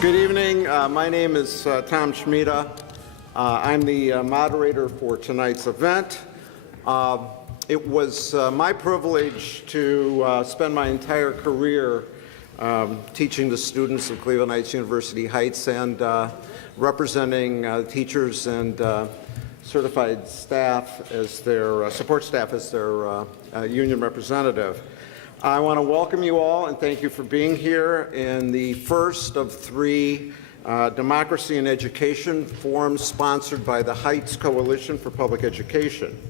Good evening. My name is Tom Schmida. I'm the moderator for tonight's event. It was my privilege to spend my entire career teaching the students of Cleveland Heights University Heights and representing teachers and certified staff as their support staff as their union representative. I want to welcome you all and thank you for being here in the first of three Democracy in Education forums sponsored by the Heights Coalition for Public Education.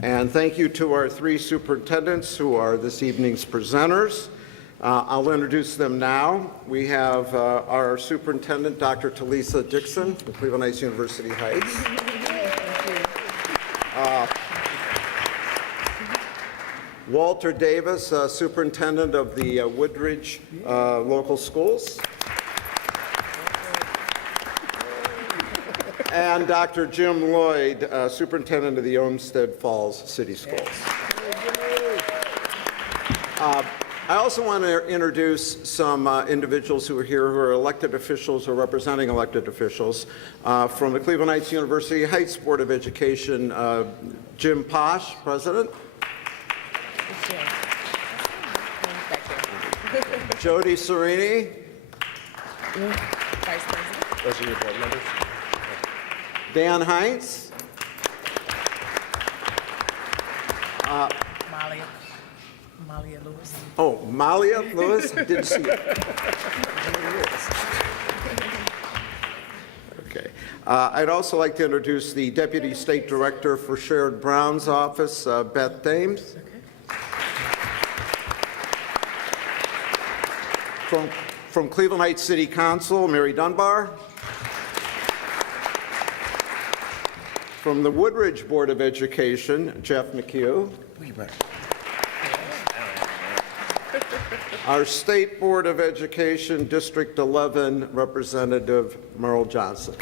And thank you to our three superintendents who are this evening's presenters. I'll introduce them now. We have our superintendent, Dr. Julissa Dixon from Cleveland Heights University Heights. Walter Davis, superintendent of the Woodridge local schools. And Dr. Jim Lloyd, superintendent of the Olmsted Falls City Schools. I also want to introduce some individuals who are here who are elected officials or representing elected officials. From the Cleveland Heights University Heights Board of Education, Jim Posh, president. Jody Serini. Vice President. Those are your board members. Dan Heinz. Malia Lewis. Oh, Malia Lewis? Didn't see it. Okay. I'd also like to introduce the Deputy State Director for Sherrod Brown's office, Beth Thames. From Cleveland Heights City Council, Mary Dunbar. From the Woodridge Board of Education, Jeff McHugh. Our State Board of Education, District 11, Representative Merle Johnson.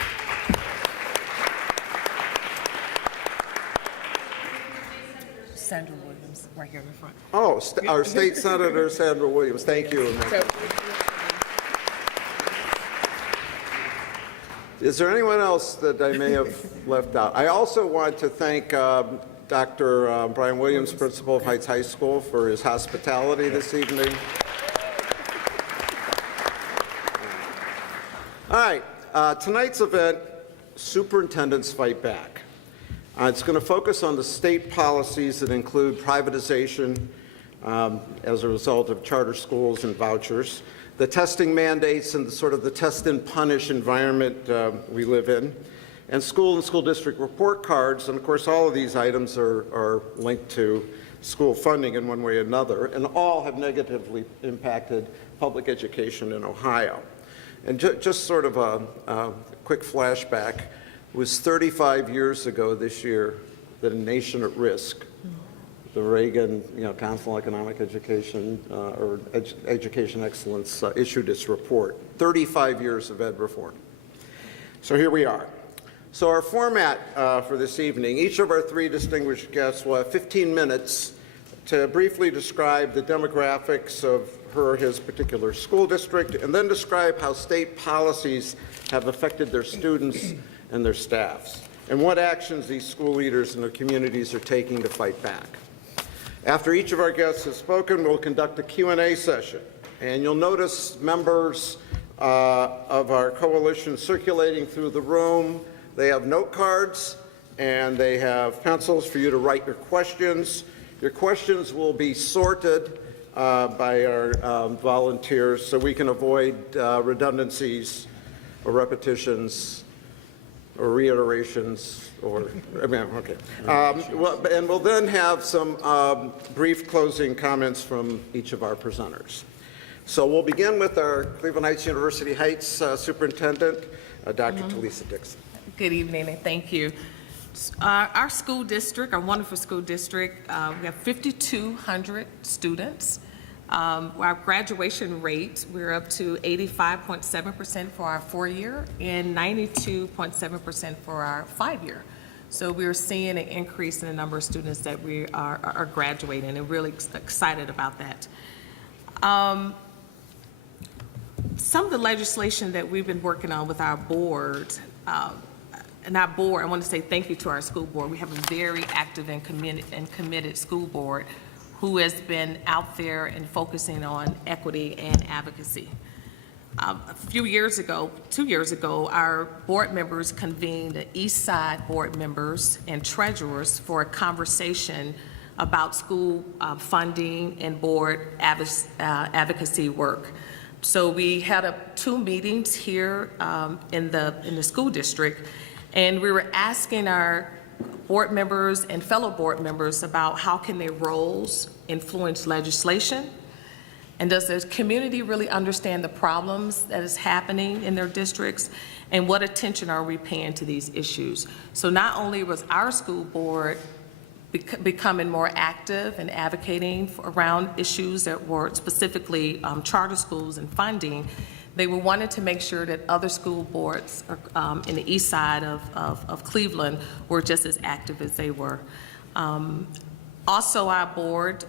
Sandra Williams, right here in the front. Oh, our State Senator, Sandra Williams. Thank you. Is there anyone else that I may have left out? I also want to thank Dr. Brian Williams, principal of Heights High School, for his hospitality this evening. All right, tonight's event, Superintendents Fight Back. It's going to focus on the state policies that include privatization as a result of charter schools and vouchers, the testing mandates and the test and punish environment we live in, and school district report cards. And of course, all of these items are linked to school funding in one way or another, and all have negatively impacted public education in Ohio. And just sort of a quick flashback, it was 35 years ago this year that A Nation at Risk, the Reagan Council on Economic Education or Education Excellence issued its report. 35 years of ed reform. So here we are. So our format for this evening, each of our three distinguished guests will have 15 minutes to briefly describe the demographics of her or his particular school district, and then describe how state policies have affected their students and their staffs, and what actions these school leaders and their communities are taking to fight back. After each of our guests has spoken, we'll conduct a Q&A session, and you'll notice members of our coalition circulating through the room. They have note cards and they have pencils for you to write your questions. Your questions will be sorted by our volunteers so we can avoid redundancies or repetitions or reiterations or, okay. And we'll then have some brief closing comments from each of our presenters. So we'll begin with our Cleveland Heights University Heights Superintendent, Dr. Julissa Dixon. Good evening and thank you. Our school district, our wonderful school district, we have 5,200 students. Our graduation rate, we're up to 85.7% for our 4-year and 92.7% for our 5-year. So we're seeing an increase in the number of students that we are graduating, and really excited about that. some of the legislation that we've been working on with our board, and our board, I want to say thank you to our school board. We have a very active and committed school board who has been out there and focusing on equity and advocacy. A few years ago, 2 years ago, our board members convened the East Side board members and treasurers for a conversation about school funding and board advocacy work. So we had 2 meetings here in the school district, and we were asking our board members and fellow board members about how can their roles influence legislation, and does the community really understand the problems that is happening in their districts, and what attention are we paying to these issues. So not only was our school board becoming more active and advocating around issues that were specifically charter schools and funding, they were wanting to make sure that other school boards in the east side of Cleveland were just as active as they were. Also, our board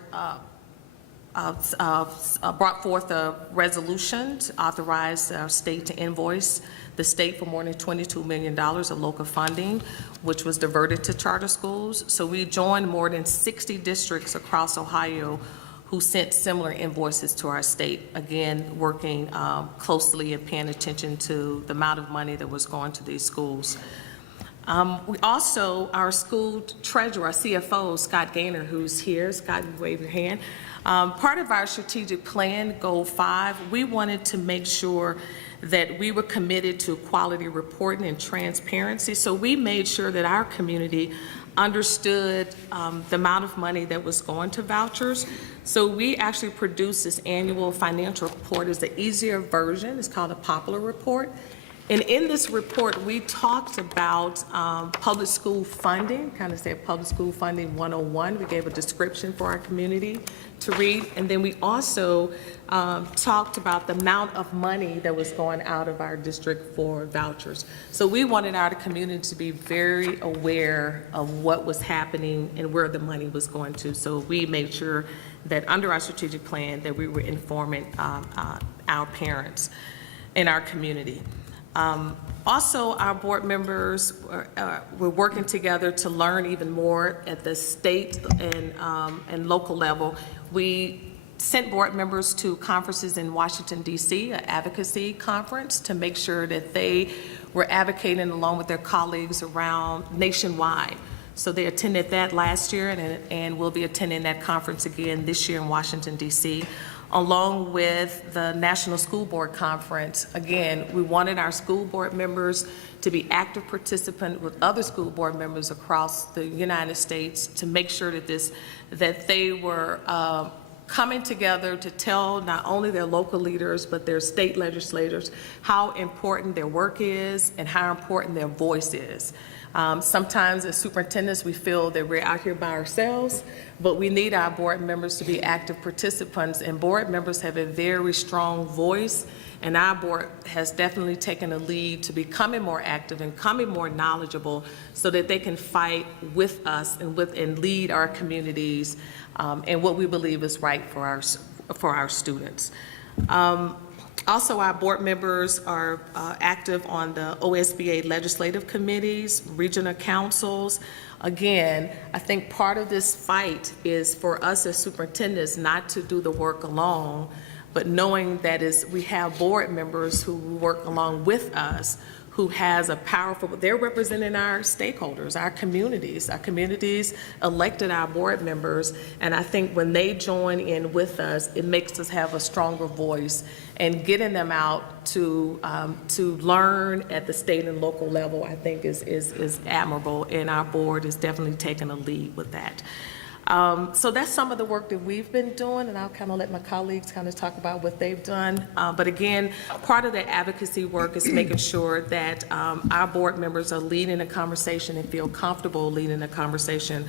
brought forth a resolution to authorize our state to invoice the state for more than $22 million of local funding, which was diverted to charter schools. So we joined more than 60 districts across Ohio who sent similar invoices to our state, again, working closely and paying attention to the amount of money that was going to these schools. We also, our school treasurer, our CFO, Scott Gaynor, who's here. Scott, you wave your hand. Part of our strategic plan, Goal 5, we wanted to make sure that we were committed to quality reporting and transparency. So we made sure that our community understood the amount of money that was going to vouchers. So we actually produced this annual financial report. It's the easier version. It's called a popular report. And in this report, we talked about public school funding, kind of said public school funding 101. We gave a description for our community to read. And then we also talked about the amount of money that was going out of our district for vouchers. So we wanted our community to be very aware of what was happening and where the money was going to. So we made sure that under our strategic plan that we were informing our parents in our community. Also, our board members were working together to learn even more at the state and local level. We sent board members to conferences in Washington, D.C., an advocacy conference, to make sure that they were advocating along with their colleagues around nationwide. So they attended that last year and will be attending that conference again this year in Washington, D.C., along with the National School Board Conference. Again, we wanted our school board members to be active participants with other school board members across the United States to make sure that they were coming together to tell not only their local leaders but their state legislators how important their work is and how important their voice is. Sometimes as superintendents, we feel that we're out here by ourselves, but we need our board members to be active participants, and board members have a very strong voice, and our board has definitely taken a lead to becoming more active and becoming more knowledgeable so that they can fight with us and lead our communities and what we believe is right for our students. Also, our board members are active on the OSBA legislative committees, regional councils. Again, I think part of this fight is for us as superintendents not to do the work alone, but knowing that we have board members who work along with us, who has a powerful, they're representing our stakeholders, our communities. Our communities elected our board members, and I think when they join in with us, it makes us have a stronger voice, and getting them out to learn at the state and local level, I think is admirable, and our board is definitely taking a lead with that. So that's some of the work that we've been doing, and I'll kind of let my colleagues kind of talk about what they've done. But again, part of the advocacy work is making sure that our board members are leading a conversation and feel comfortable leading a conversation.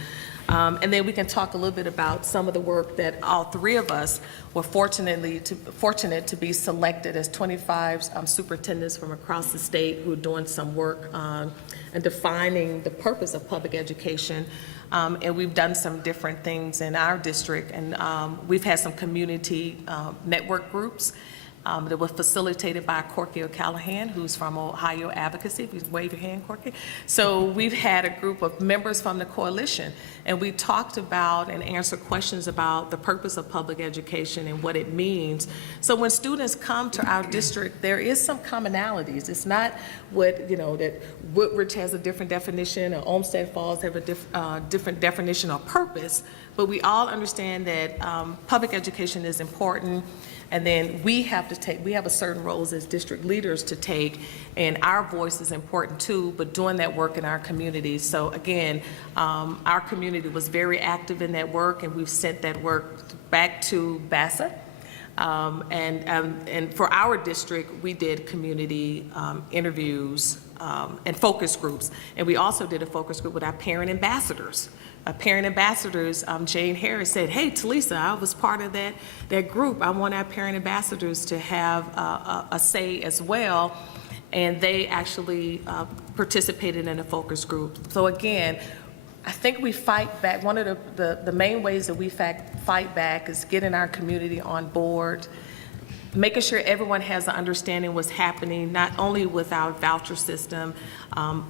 And then we can talk a little bit about some of the work that all 3 of us were fortunate to be selected as 25 superintendents from across the state who are doing some work and defining the purpose of public education. And we've done some different things in our district, and we've had some community network groups that was facilitated by Corky O'Callahan, who's from Ohio Advocacy. If you wave your hand, Corky. So we've had a group of members from the coalition, and we talked about and answered questions about the purpose of public education and what it means. So when students come to our district, there is some commonalities. It's not what, that Woodridge has a different definition, or Olmsted Falls have a different definition or purpose, but we all understand that public education is important. And then we have a certain roles as district leaders to take, and our voice is important too, but doing that work in our communities. So again, our community was very active in that work, and we've sent that work back to BASA. And for our district, we did community interviews and focus groups. And we also did a focus group with our parent ambassadors. Parent ambassadors, Jane Harris said, hey, Talisa, I was part of that group. I want our parent ambassadors to have a say as well. And they actually participated in a focus group. So again, I think we fight back. One of the main ways that we fight back is getting our community on board, making sure everyone has an understanding what's happening, not only with our voucher system,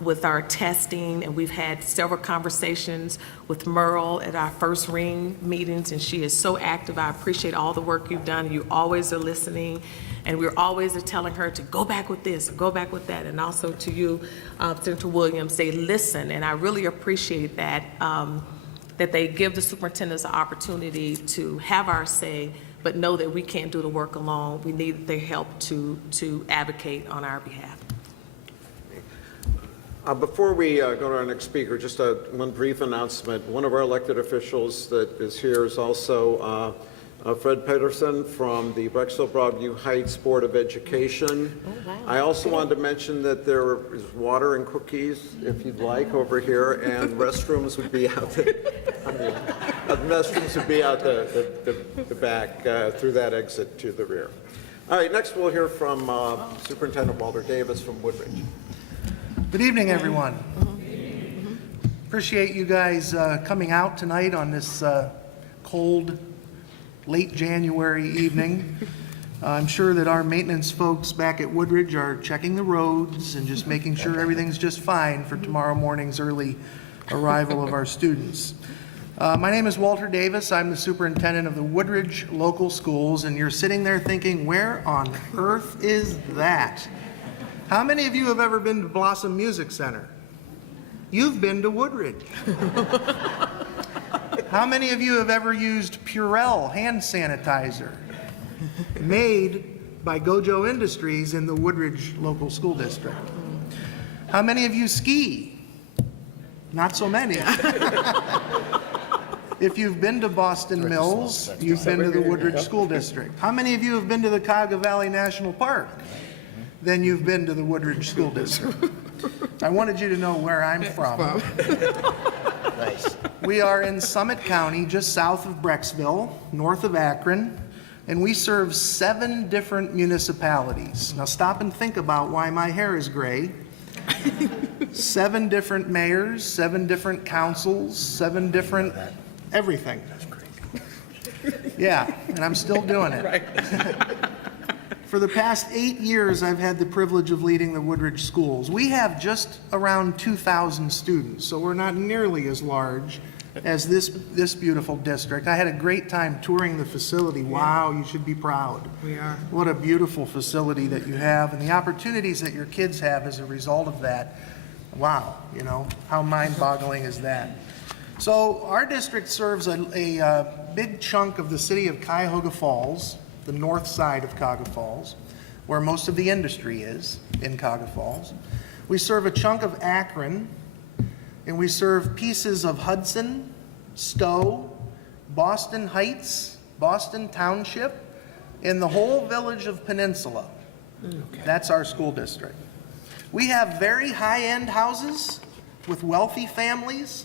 with our testing, and we've had several conversations with Merle at our first ring meetings, and she is so active. I appreciate all the work you've done. You always are listening, and we're always telling her to go back with this, go back with that, and also to you, Senator Williams, say listen, and I really appreciate that, that they give the superintendents the opportunity to have our say, but know that we can't do the work alone. We need their help to advocate on our behalf. Before we go to our next speaker, just one brief announcement. One of our elected officials that is here is also Fred Peterson from the Brecksville Broadview Heights Board of Education. Oh, wow. I also wanted to mention that there is water and cookies, if you'd like, over here, and restrooms would be out there. Restrooms would be out the back through that exit to the rear. All right, next we'll hear from Superintendent Walter Davis from Woodridge. Good evening, everyone. Appreciate you guys coming out tonight on this cold, late January evening. I'm sure that our maintenance folks back at Woodridge are checking the roads and just making sure everything's just fine for tomorrow morning's early arrival of our students. My name is Walter Davis. I'm the superintendent of the Woodridge Local Schools, and you're sitting there thinking, where on earth is that? How many of you have ever been to Blossom Music Center? You've been to Woodridge. How many of you have ever used Purell hand sanitizer, made by Gojo Industries in the Woodridge Local School District? How many of you ski? Not so many. If you've been to Boston Mills, you've been to the Woodridge School District. How many of you have been to the Cuyahoga Valley National Park? Then you've been to the Woodridge School District. I wanted you to know where I'm from. Nice. We are in Summit County, just south of Brecksville, north of Akron, and we serve 7 different municipalities. Now stop and think about why my hair is gray. 7 different mayors, 7 different councils, 7 different everything. Yeah, and I'm still doing it. For the past 8 years, I've had the privilege of leading the Woodridge schools. We have just around 2,000 students, so we're not nearly as large as this beautiful district. I had a great time touring the facility. Wow, you should be proud. We are. What a beautiful facility that you have, and the opportunities that your kids have as a result of that. Wow, how mind-boggling is that? So our district serves a big chunk of the city of Cuyahoga Falls, the north side of Cuyahoga Falls, where most of the industry is in Cuyahoga Falls. We serve a chunk of Akron, and we serve pieces of Hudson, Stowe, Boston Heights, Boston Township, and the whole village of Peninsula. Okay. That's our school district. We have very high-end houses with wealthy families,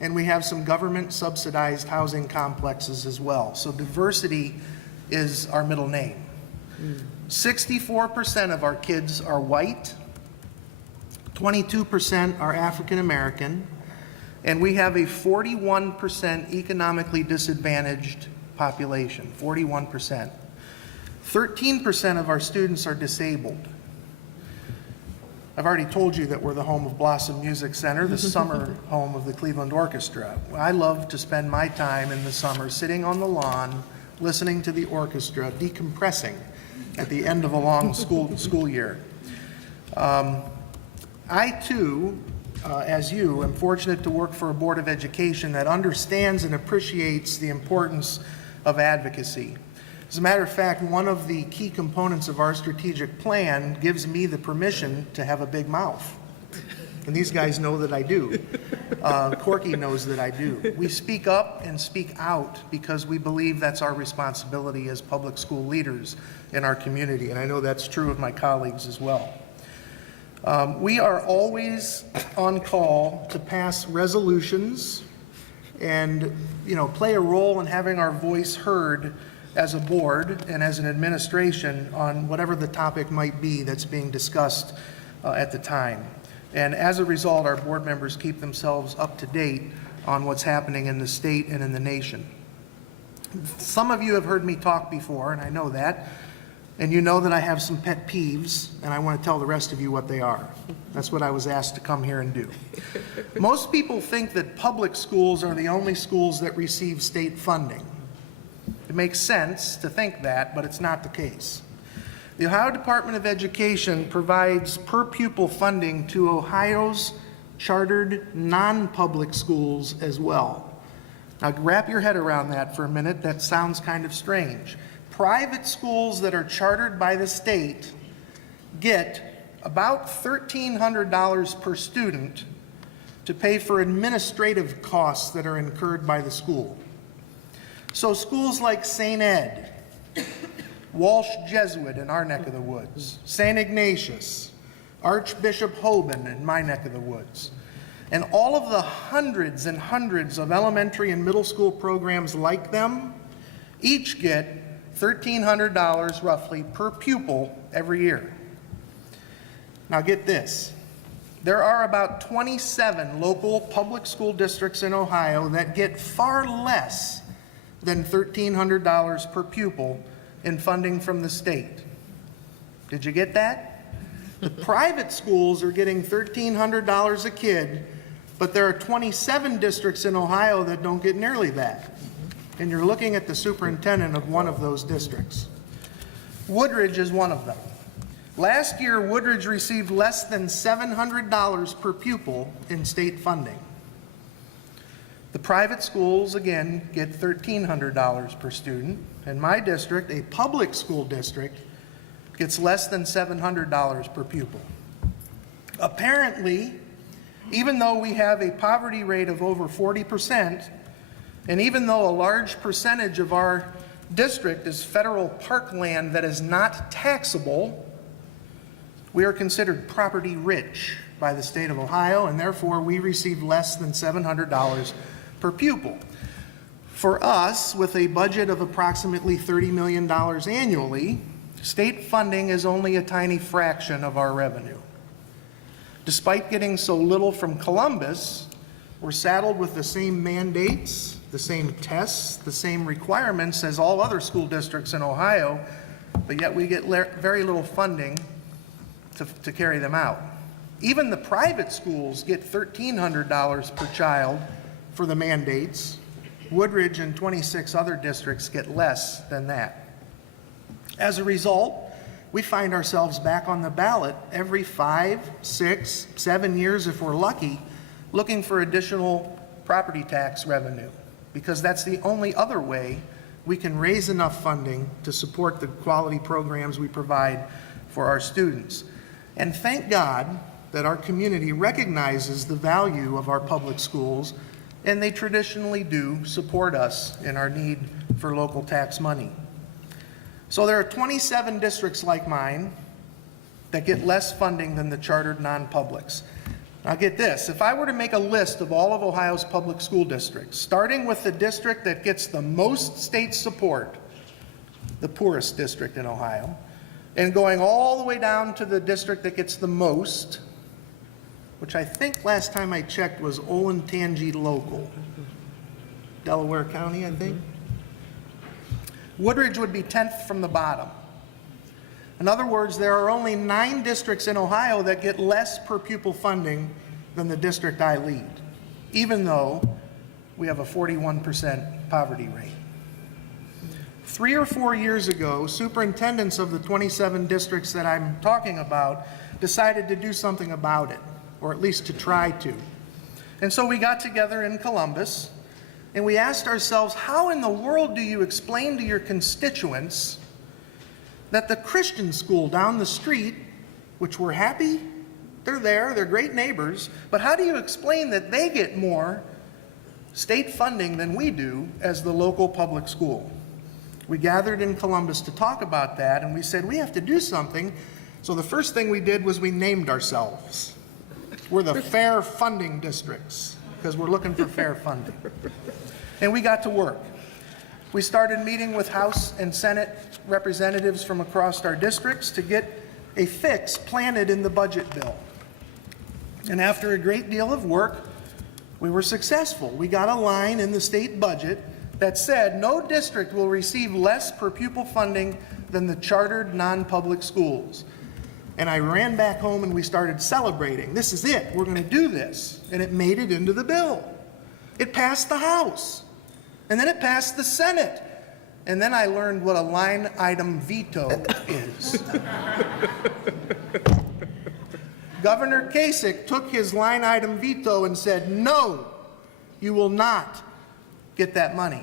and we have some government-subsidized housing complexes as well. So diversity is our middle name. 64% of our kids are white, 22% are African American, and we have a 41% economically disadvantaged population, 41%. 13% of our students are disabled. I've already told you that we're the home of Blossom Music Center, the summer home of the Cleveland Orchestra. I love to spend my time in the summer sitting on the lawn, listening to the orchestra, decompressing at the end of a long school year. I too, as you, am fortunate to work for a Board of Education that understands and appreciates the importance of advocacy. As a matter of fact, one of the key components of our strategic plan gives me the permission to have a big mouth. And these guys know that I do. Corky knows that I do. We speak up and speak out because we believe that's our responsibility as public school leaders in our community, and I know that's true of my colleagues as well. We are always on call to pass resolutions and, play a role in having our voice heard as a board and as an administration on whatever the topic might be that's being discussed at the time. And as a result, our board members keep themselves up to date on what's happening in the state and in the nation. Some of you have heard me talk before, and I know that, and you know that I have some pet peeves, and I want to tell the rest of you what they are. That's what I was asked to come here and do. Most people think that public schools are the only schools that receive state funding. It makes sense to think that, but it's not the case. The Ohio Department of Education provides per pupil funding to Ohio's chartered non-public schools as well. Now wrap your head around that for a minute. That sounds kind of strange. Private schools that are chartered by the state get about $1,300 per student to pay for administrative costs that are incurred by the school. So schools like St. Ed, Walsh Jesuit in our neck of the woods, St. Ignatius, Archbishop Hoban in my neck of the woods, and all of the hundreds and hundreds of elementary and middle school programs like them each get $1,300 roughly per pupil every year. Now get this. There are about 27 local public school districts in Ohio that get far less than $1,300 per pupil in funding from the state. Did you get that? The private schools are getting $1,300 a kid, but there are 27 districts in Ohio that don't get nearly that. And you're looking at the superintendent of one of those districts. Woodridge is one of them. Last year, Woodridge received less than $700 per pupil in state funding. The private schools, again, get $1,300 per student, and my district, a public school district, gets less than $700 per pupil. Apparently, even though we have a poverty rate of over 40%, and even though a large percentage of our district is federal parkland that is not taxable, we are considered property rich by the state of Ohio, and therefore we receive less than $700 per pupil. For us, with a budget of approximately $30 million annually, state funding is only a tiny fraction of our revenue. Despite getting so little from Columbus, we're saddled with the same mandates, the same tests, the same requirements as all other school districts in Ohio, but yet we get very little funding to carry them out. Even the private schools get $1,300 per child for the mandates. Woodridge and 26 other districts get less than that. As a result, we find ourselves back on the ballot every 5, 6, 7 years if we're lucky, looking for additional property tax revenue, because that's the only other way we can raise enough funding to support the quality programs we provide for our students. And thank God that our community recognizes the value of our public schools, and they traditionally do support us in our need for local tax money. So there are 27 districts like mine that get less funding than the chartered non-publics. Now get this, if I were to make a list of all of Ohio's public school districts, starting with the district that gets the most state support, the poorest district in Ohio, and going all the way down to the district that gets the most, which I think last time I checked was Olentangy Local, Delaware County, I think. Woodridge would be 10th from the bottom. In other words, there are only 9 districts in Ohio that get less per pupil funding than the district I lead, even though we have a 41% poverty rate. 3 or 4 years ago, superintendents of the 27 districts that I'm talking about decided to do something about it, or at least to try to. And so we got together in Columbus, and we asked ourselves, how in the world do you explain to your constituents that the Christian school down the street, which we're happy, they're there, they're great neighbors, but how do you explain that they get more state funding than we do as the local public school? We gathered in Columbus to talk about that, and we said we have to do something. So the first thing we did was we named ourselves. We're the fair funding districts, because we're looking for fair funding. And we got to work. We started meeting with House and Senate representatives from across our districts to get a fix planted in the budget bill. And after a great deal of work, we were successful. We got a line in the state budget that said no district will receive less per pupil funding than the chartered non-public schools. And I ran back home and we started celebrating. This is it. We're going to do this. And it made it into the bill. It passed the House. And then it passed the Senate. And then I learned what a line item veto is. Governor Kasich took his line item veto and said, no, you will not get that money.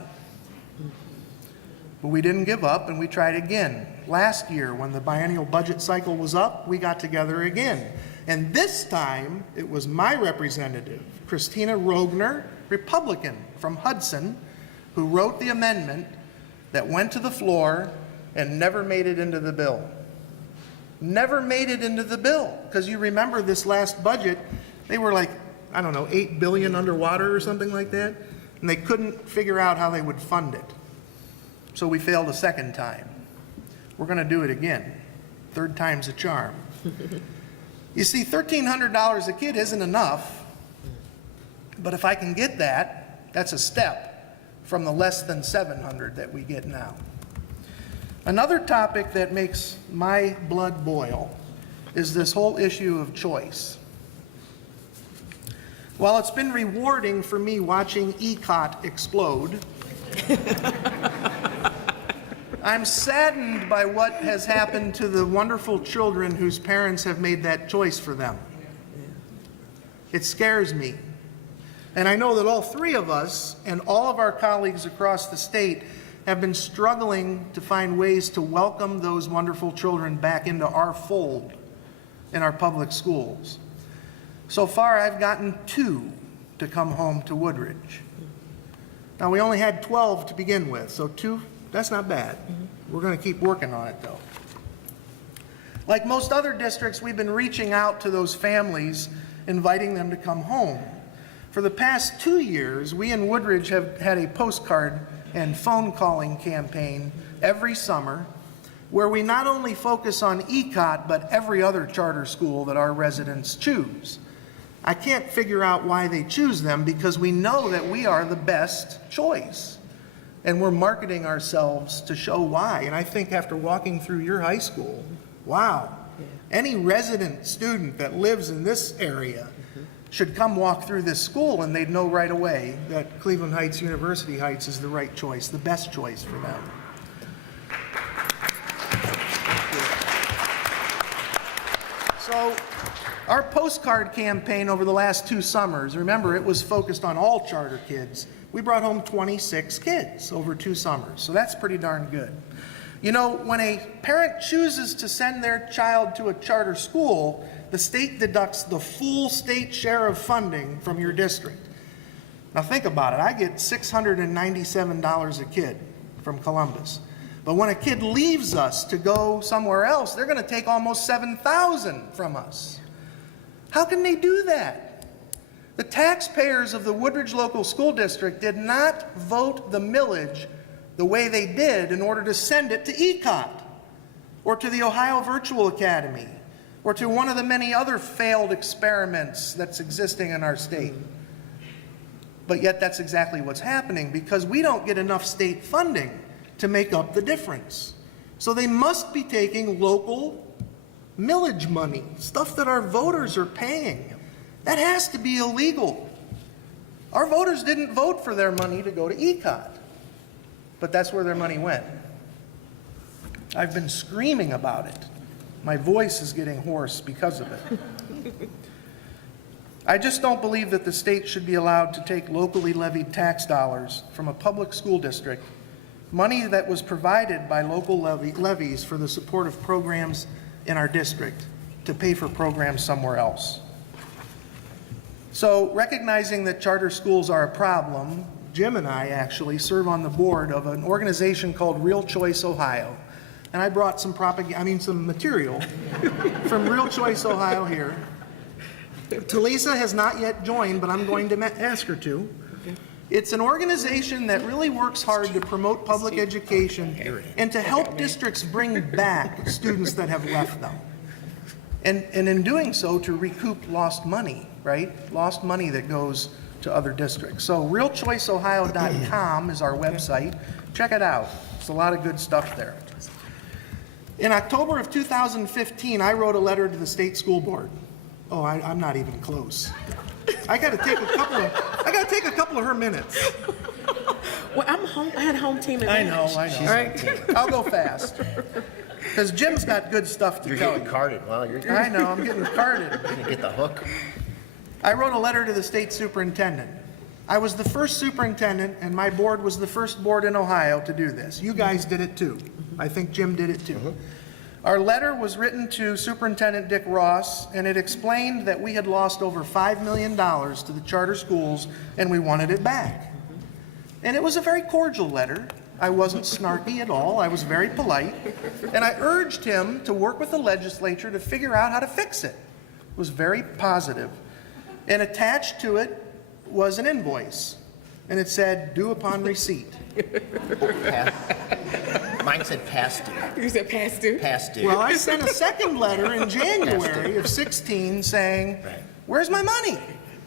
But we didn't give up, and we tried again. Last year, when the biennial budget cycle was up, we got together again. And this time, it was my representative, Christina Rogner, Republican from Hudson, who wrote the amendment that went to the floor and never made it into the bill. Never made it into the bill, because you remember this last budget, they were like, I don't know, $8 billion underwater or something like that, and they couldn't figure out how they would fund it. So we failed a second time. We're going to do it again. Third time's a charm. You see, $1,300 a kid isn't enough, but if I can get that, that's a step from the less than $700 that we get now. Another topic that makes my blood boil is this whole issue of choice. While it's been rewarding for me watching ECOT explode, I'm saddened by what has happened to the wonderful children whose parents have made that choice for them. It scares me. And I know that all 3 of us and all of our colleagues across the state have been struggling to find ways to welcome those wonderful children back into our fold in our public schools. So far, I've gotten 2 to come home to Woodridge. Now, we only had 12 to begin with, so 2, that's not bad. We're going to keep working on it, though. Like most other districts, we've been reaching out to those families, inviting them to come home. For the past 2 years, we in Woodridge have had a postcard and phone calling campaign every summer where we not only focus on ECOT, but every other charter school that our residents choose. I can't figure out why they choose them, because we know that we are the best choice. And we're marketing ourselves to show why. And I think after walking through your high school, wow, any resident student that lives in this area should come walk through this school and they'd know right away that Cleveland Heights University Heights is the right choice, the best choice for them. So our postcard campaign over the last 2 summers, remember it was focused on all charter kids. We brought home 26 kids over 2 summers, so that's pretty darn good. You know, when a parent chooses to send their child to a charter school, the state deducts the full state share of funding from your district. Now think about it. I get $697 a kid from Columbus. But when a kid leaves us to go somewhere else, they're going to take almost $7,000 from us. How can they do that? The taxpayers of the Woodridge Local School District did not vote the millage the way they did in order to send it to ECOT or to the Ohio Virtual Academy or to one of the many other failed experiments that's existing in our state. But yet that's exactly what's happening, because we don't get enough state funding to make up the difference. So they must be taking local millage money, stuff that our voters are paying. That has to be illegal. Our voters didn't vote for their money to go to ECOT, but that's where their money went. I've been screaming about it. My voice is getting hoarse because of it. I just don't believe that the state should be allowed to take locally levied tax dollars from a public school district, money that was provided by local levies for the support of programs in our district, to pay for programs somewhere else. So recognizing that charter schools are a problem, Jim and I actually serve on the board of an organization called Real Choice Ohio. And I brought some some material from Real Choice Ohio here. Julissa has not yet joined, but I'm going to ask her to. It's an organization that really works hard to promote public education and to help districts bring back students that have left them. And in doing so, to recoup lost money, right? Lost money that goes to other districts. So realchoiceohio.com is our website. Check it out. There's a lot of good stuff there. In October of 2015, I wrote a letter to the state school board. Oh, I'm not even close. I got to take a couple of her minutes. Well, I'm home. I had home team I advantage. know. All right. I'll go fast. Because Jim's got good stuff to You're tell getting you. carded. Well, you're I know, I'm getting carded. gonna get the hook. I wrote a letter to the state superintendent. I was the first superintendent, and my board was the first board in Ohio to do this. You guys did it too. I think Jim did it too. Our letter was written to Superintendent Dick Ross, and it explained that we had lost over $5 million to the charter schools, and we wanted it back. And it was a very cordial letter. I wasn't snarky at all. I was very polite. And I urged him to work with the legislature to figure out how to fix it. It was very positive. And attached to it was an invoice. And it said, due upon receipt. Mine said past due. You said past due? Past due. Well, I sent a second letter in January of 16 saying, where's my money?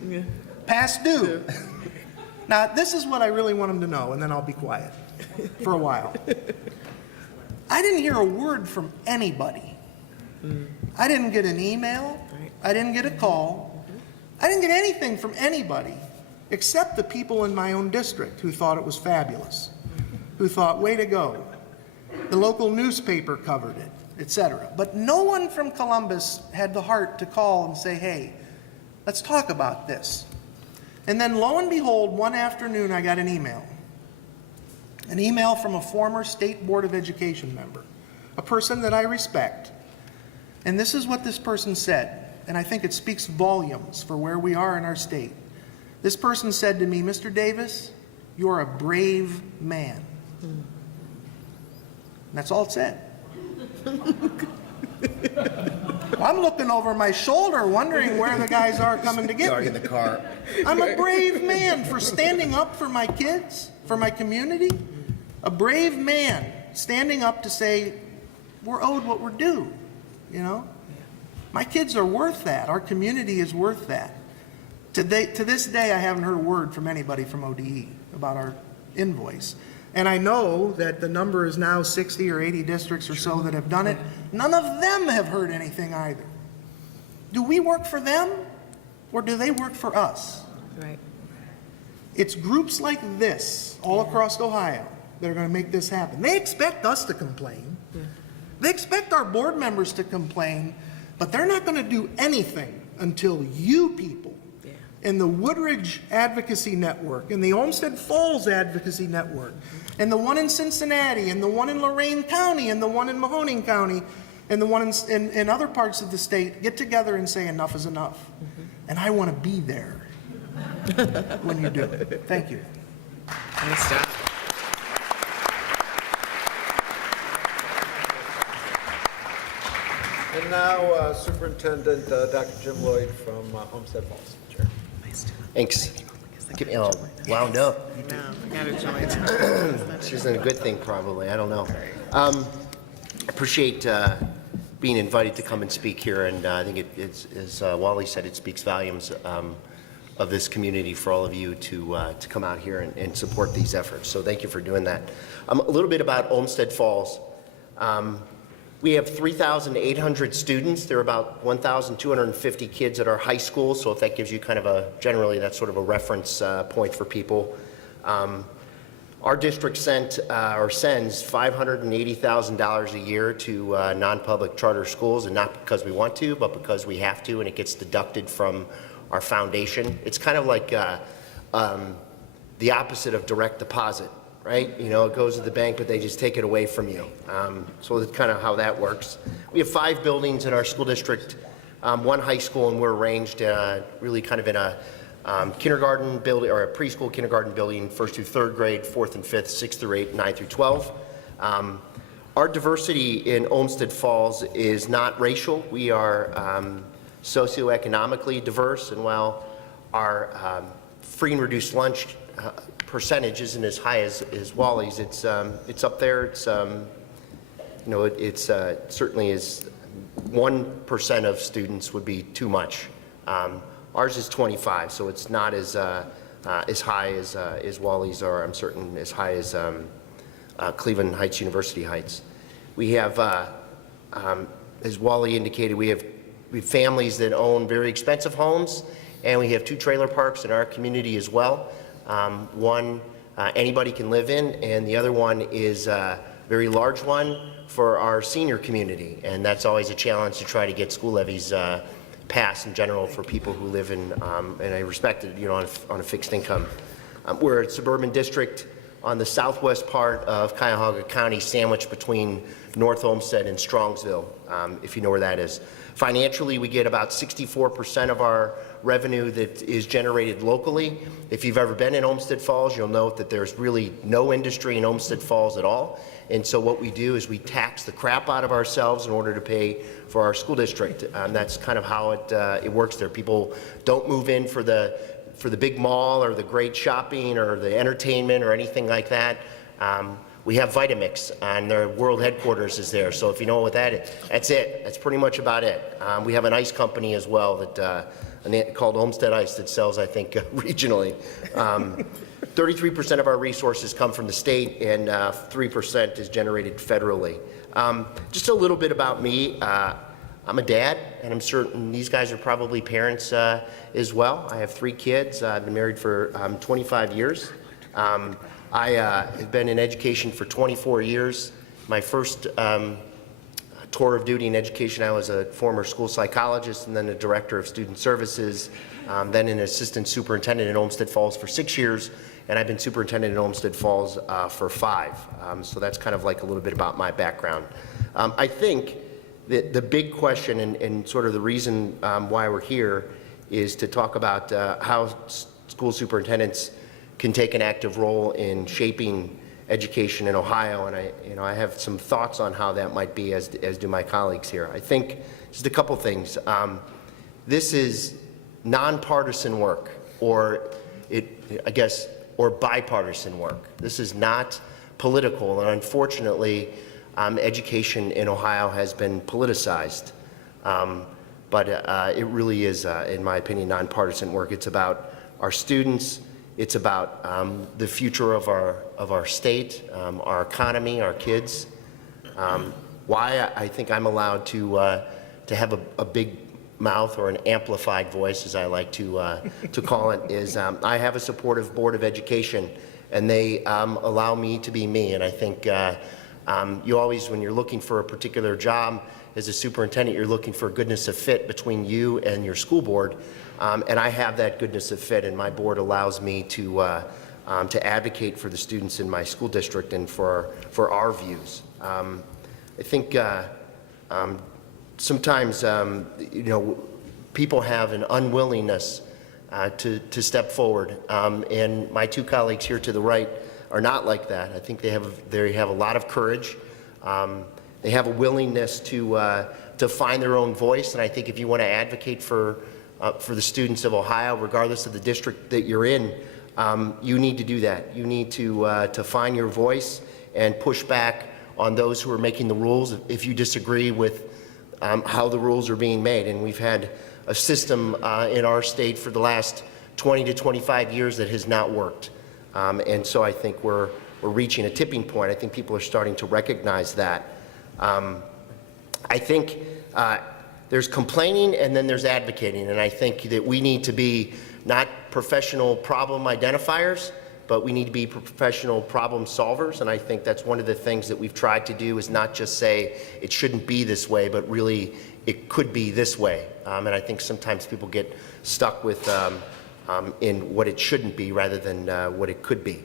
Yeah. Past due. Now, this is what I really want him to know, and then I'll be quiet for a while. I didn't hear a word from anybody. I didn't get an email. I didn't get a call. I didn't get anything from anybody except the people in my own district who thought it was fabulous, who thought, way to go. The local newspaper covered it, etc. But no one from Columbus had the heart to call and say, hey, let's talk about this. And then lo and behold, one afternoon I got an email from a former State Board of Education member, a person that I respect. And this is what this person said, and I think it speaks volumes for where we are in our state. This person said to me, Mr. Davis, you're a brave man. And that's all it said. I'm looking over my shoulder wondering where the guys are coming to get Dog me. in the car. I'm a brave man for standing up for my kids, for my community. A brave man standing up to say, we're owed what we're due, you know? My kids are worth that. Our community is worth that. To this day, I haven't heard a word from anybody from ODE about our invoice. And I know that the number is now 60 or 80 districts or so that have done it. None of them have heard anything either. Do we work for them, or do they work for us? Right. It's groups like this all across Ohio that are going to make this happen. They expect us to complain. They expect our board members to complain, but they're not going to do anything until you people and the Woodridge Advocacy Network and the Olmsted Falls Advocacy Network and the one in Cincinnati and the one in Lorain County and the one in Mahoning County and the one in other parts of the state get together and say enough is enough. And I want to be there when you do it. Thank you. Nice job. And now Superintendent Dr. Jim Lloyd from Olmsted Falls. Chair. Thanks. Get me all wound up. No, I got to join. This isn't a good thing, probably. I don't know. Appreciate being invited to come and speak here, and I think it's, as Wally said, it speaks volumes of this community for all of you to come out here and support these efforts. So thank you for doing that. A little bit about Olmsted Falls. We have 3,800 students. There are about 1,250 kids at our high school, so if that gives you kind of a, generally that's sort of a reference point for people. Our district sends $580,000 a year to non-public charter schools, and not because we want to, but because we have to, and it gets deducted from our foundation. It's kind of like the opposite of direct deposit, right? You know, it goes to the bank, but they just take it away from you. So that's kind of how that works. We have 5 buildings in our school district, 1 high school, and we're arranged really kind of in a kindergarten building, or a preschool kindergarten building, 1st through 3rd grade, 4th and 5th, 6th through 8th, 9th through 12. Our diversity in Olmsted Falls is not racial. We are socioeconomically diverse, and while our free and reduced lunch percentage isn't as high as Wally's, it's up there. It's you know, it's certainly is 1% of students would be too much. Ours is 25, so it's not as high as Wally's, or I'm certain as high as Cleveland Heights University Heights. We have, as Wally indicated, we have families that own very expensive homes, and we have 2 trailer parks in our community as well. One anybody can live in, and the other one is a very large one for our senior community, and that's always a challenge to try to get school levies passed in general for people who live in, and I respect it, you know, on a fixed income. We're a suburban district on the southwest part of Cuyahoga County, sandwiched between North Olmsted and Strongsville, if you know where that is. Financially, we get about 64% of our revenue that is generated locally. If you've ever been in Olmsted Falls, you'll note that there's really no industry in Olmsted Falls at all. And so what we do is we tax the crap out of ourselves in order to pay for our school district. That's kind of how it works there. People don't move in for the big mall or the great shopping or the entertainment or anything like that. We have Vitamix, and their world headquarters is there. So if you know what that is, that's it. That's pretty much about it. We have an ice company as well that called Olmsted Ice that sells, I think, regionally. 33% of our resources come from the state, and 3% is generated federally. Just a little bit about me. I'm a dad, and I'm certain these guys are probably parents as well. I have 3 kids. I've been married for 25 years. I have been in education for 24 years. My first tour of duty in education, I was a former school psychologist and then a director of student services, then an assistant superintendent in Olmsted Falls for 6 years, and I've been superintendent in Olmsted Falls for 5. So that's kind of like a little bit about my background. I think that the big question and sort of the reason why we're here is to talk about how school superintendents can take an active role in shaping education in Ohio, and I have some thoughts on how that might be, as do my colleagues here. I think just a couple things. This is nonpartisan work, or bipartisan work. This is not political, and unfortunately, education in Ohio has been politicized. But it really is, in my opinion, nonpartisan work. It's about our students. It's about the future of our state, our economy, our kids. Why I think I'm allowed to have a big mouth, or an amplified voice, as I like to call it, is I have a supportive board of education, and they allow me to be me. And I think you always, when you're looking for a particular job as a superintendent, you're looking for goodness of fit between you and your school board. And I have that goodness of fit, and my board allows me to advocate for the students in my school district and for our views. I think sometimes you know, people have an unwillingness to step forward, and my 2 colleagues here to the right are not like that. I think they have a lot of courage. They have a willingness to find their own voice, and I think if you want to advocate for the students of Ohio, regardless of the district that you're in, you need to do that. You need to find your voice and push back on those who are making the rules if you disagree with how the rules are being made. And we've had a system in our state for the last 20 to 25 years that has not worked. And so I think we're reaching a tipping point. I think people are starting to recognize that. I think there's complaining and then there's advocating, and I think that we need to be not professional problem identifiers, but we need to be professional problem solvers, and I think that's one of the things that we've tried to do is not just say it shouldn't be this way, but really it could be this way. And I think sometimes people get stuck with in what it shouldn't be rather than what it could be.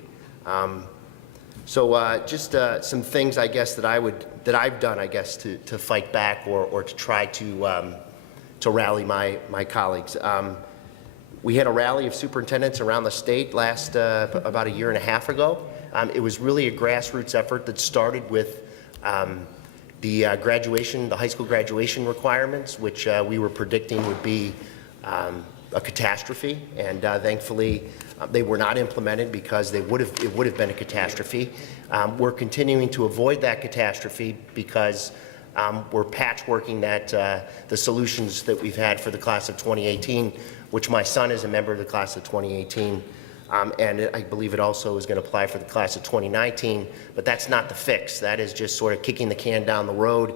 Just some things, I guess, that I've done, I guess, to fight back or to try to rally my colleagues. We had a rally of superintendents around the state last about a year and a half ago. It was really a grassroots effort that started with the high school graduation requirements, which we were predicting would be a catastrophe, and thankfully they were not implemented because it would have been a catastrophe. We're continuing to avoid that catastrophe because we're patchworking the solutions that we've had for the class of 2018, which my son is a member of the class of 2018, and I believe it also is going to apply for the class of 2019, but that's not the fix. That is just sort of kicking the can down the road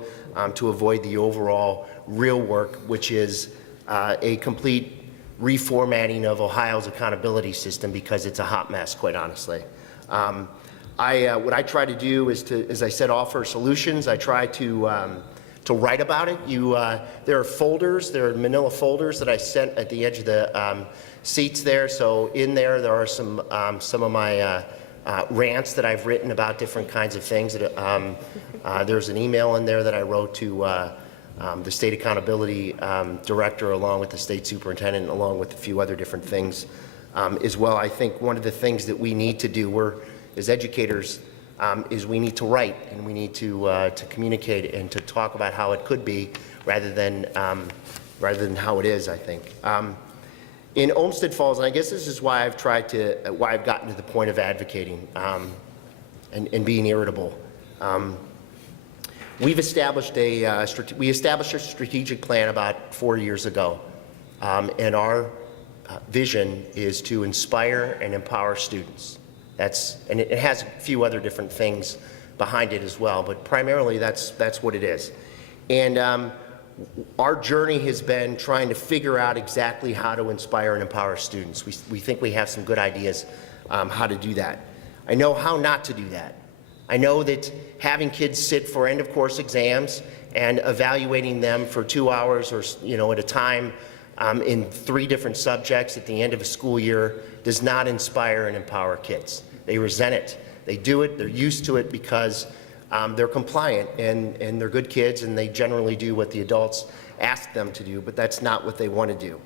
to avoid the overall real work, which is a complete reformatting of Ohio's accountability system because it's a hot mess, quite honestly. What I try to do is to, as I said, offer solutions. I try to write about it. There are folders, there are manila folders that I sent at the edge of the seats there. So in there are some of my rants that I've written about different kinds of things. There's an email in there that I wrote to the state accountability director, along with the state superintendent, along with a few other different things as well. I think one of the things that we need to do, as educators, is we need to write and we need to communicate and to talk about how it could be rather than how it is, I think. In Olmsted Falls, and I guess this is why I've gotten to the point of advocating and being irritable. We established a strategic plan about 4 years ago, and our vision is to inspire and empower students. And it has a few other different things behind it as well, but primarily that's what it is. And our journey has been trying to figure out exactly how to inspire and empower students. We think we have some good ideas how to do that. I know how not to do that. I know that having kids sit for end of course exams and evaluating them for 2 hours or at a time in 3 different subjects at the end of a school year does not inspire and empower kids. They resent it. They do it, they're used to it because they're compliant and they're good kids and they generally do what the adults ask them to do, but that's not what they want to do.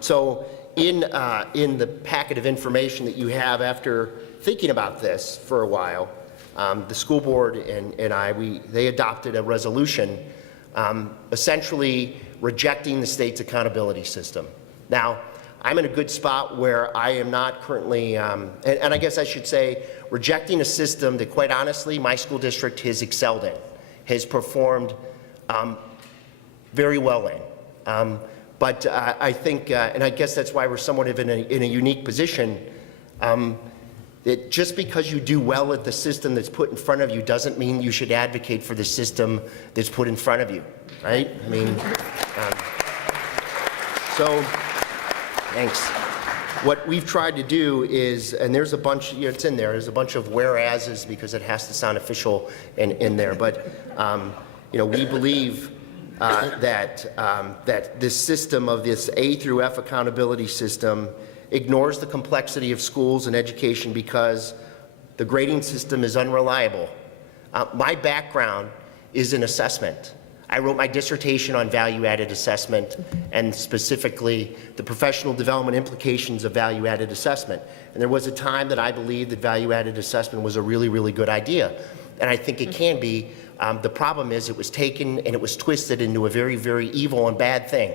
So in the packet of information that you have after thinking about this for a while, the school board and they adopted a resolution essentially rejecting the state's accountability system. Now, I'm in a good spot where I am not currently, and I guess I should say, rejecting a system that quite honestly my school district has excelled in, has performed very well in. But I think, and I guess that's why we're somewhat in a unique position, that just because you do well at the system that's put in front of you doesn't mean you should advocate for the system that's put in front of you, right? I mean, so thanks. What we've tried to do is, and there's a bunch, it's in there, there's a bunch of whereases because it has to sound official in there, but we believe that this system of this A through F accountability system ignores the complexity of schools and education because the grading system is unreliable. My background is in assessment. I wrote my dissertation on value-added assessment and specifically the professional development implications of value-added assessment. And there was a time that I believed that value-added assessment was a really, really good idea. And I think it can be. The problem is it was taken and it was twisted into a very, very evil and bad thing.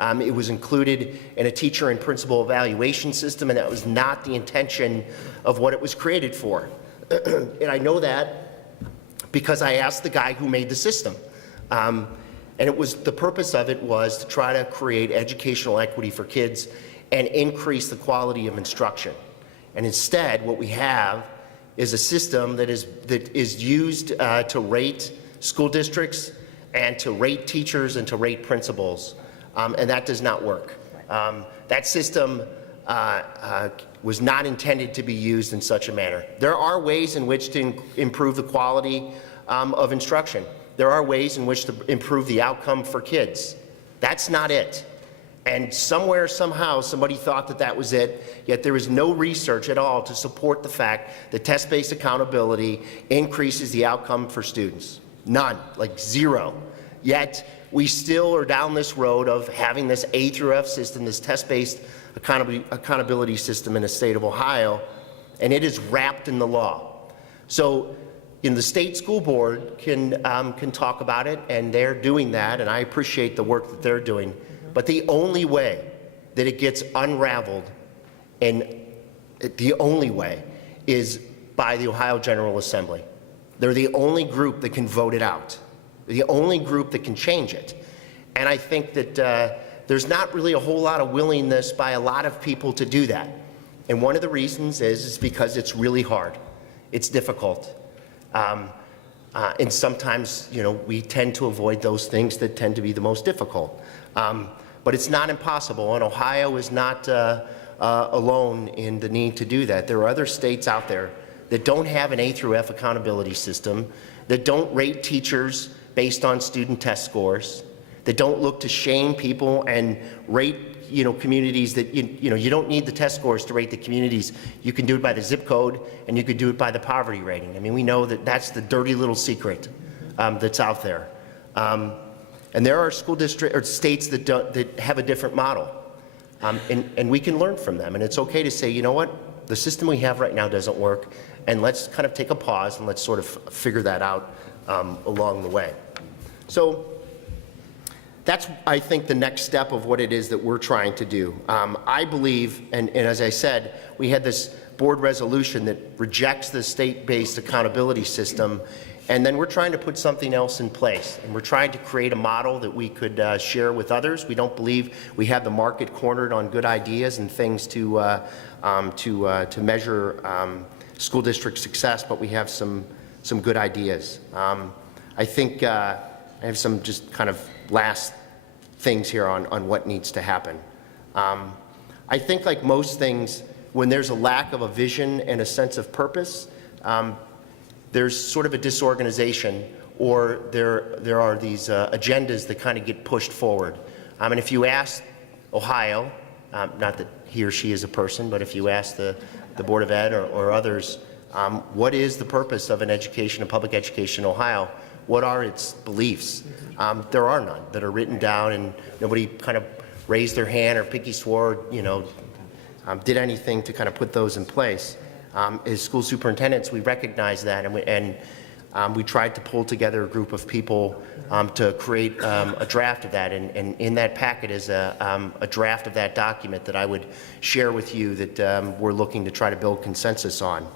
It was included in a teacher and principal evaluation system, and that was not the intention of what it was created for. And I know that because I asked the guy who made the system. And the purpose of it was to try to create educational equity for kids and increase the quality of instruction. And instead, what we have is a system that is used to rate school districts and to rate teachers and to rate principals, and that does not work. That system was not intended to be used in such a manner. There are ways in which to improve the quality of instruction. There are ways in which to improve the outcome for kids. That's not it. And somewhere, somehow, somebody thought that that was it, yet there is no research at all to support the fact that test-based accountability increases the outcome for students. None, like zero. Yet, we still are down this road of having this A through F system, this test-based accountability system in the state of Ohio, and it is wrapped in the law. So, the state school board can talk about it, and they're doing that, and I appreciate the work that they're doing. But the only way that it gets unraveled, and the only way, is by the Ohio General Assembly. They're the only group that can vote it out. They're the only group that can change it. And I think that there's not really a whole lot of willingness by a lot of people to do that. And one of the reasons is because it's really hard. It's difficult. And sometimes, we tend to avoid those things that tend to be the most difficult. But it's not impossible, and Ohio is not alone in the need to do that. There are other states out there that don't have an A through F accountability system, that don't rate teachers based on student test scores, that don't look to shame people and rate communities that, you don't need the test scores to rate the communities. You can do it by the zip code, and you can do it by the poverty rating. I mean, we know that that's the dirty little secret that's out there. And there are school districts or states that have a different model, and we can learn from them. And it's okay to say, you know what, the system we have right now doesn't work, and let's kind of take a pause and let's sort of figure that out along the way. So that's, I think, the next step of what it is that we're trying to do. I believe, and as I said, we had this board resolution that rejects the state-based accountability system, and then we're trying to put something else in place. And we're trying to create a model that we could share with others. We don't believe we have the market cornered on good ideas and things to measure school district success, but we have some good ideas. I think I have some just kind of last things here on what needs to happen. I think, like most things, when there's a lack of a vision and a sense of purpose, there's sort of a disorganization, or there are these agendas that kind of get pushed forward. And if you ask Ohio, not that he or she is a person, but if you ask the Board of Ed or others, what is the purpose of an education, a public education in Ohio? What are its beliefs? There are none that are written down, and nobody kind of raised their hand or pinky swore, did anything to kind of put those in place. As school superintendents, we recognize that, and we tried to pull together a group of people to create a draft of that, and in that packet is a draft of that document that I would share with you that we're looking to try to build consensus on.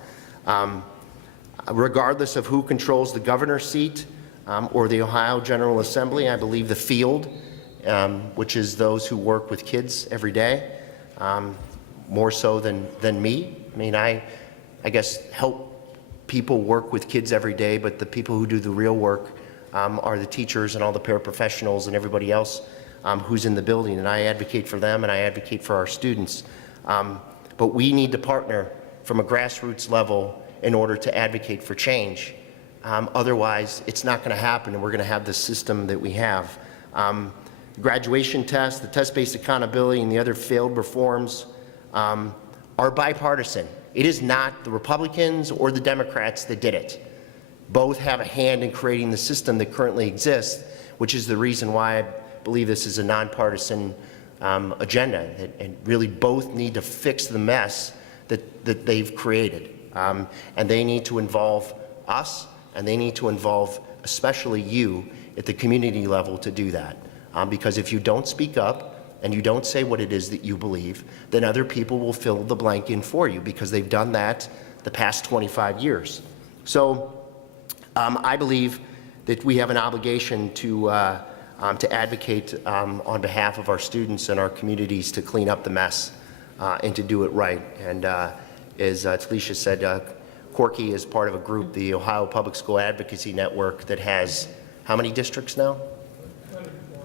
Regardless of who controls the governor's seat or the Ohio General Assembly, I believe the field, which is those who work with kids every day, more so than me. I mean, I guess help people work with kids every day, but the people who do the real work are the teachers and all the paraprofessionals and everybody else who's in the building, and I advocate for them and I advocate for our students. But we need to partner from a grassroots level in order to advocate for change. Otherwise, it's not going to happen, and we're going to have the system that we have. Graduation tests, the test-based accountability, and the other failed reforms are bipartisan. It is not the Republicans or the Democrats that did it. Both have a hand in creating the system that currently exists, which is the reason why I believe this is a nonpartisan agenda, and really both need to fix the mess that they've created. And they need to involve us, and they need to involve especially you at the community level to do that. Because if you don't speak up and you don't say what it is that you believe, then other people will fill the blank in for you, because they've done that the past 25 years. So I believe that we have an obligation to advocate on behalf of our students and our communities to clean up the mess and to do it right. And as Talisha said, Corky is part of a group, the Ohio Public School Advocacy Network, that has how many districts now?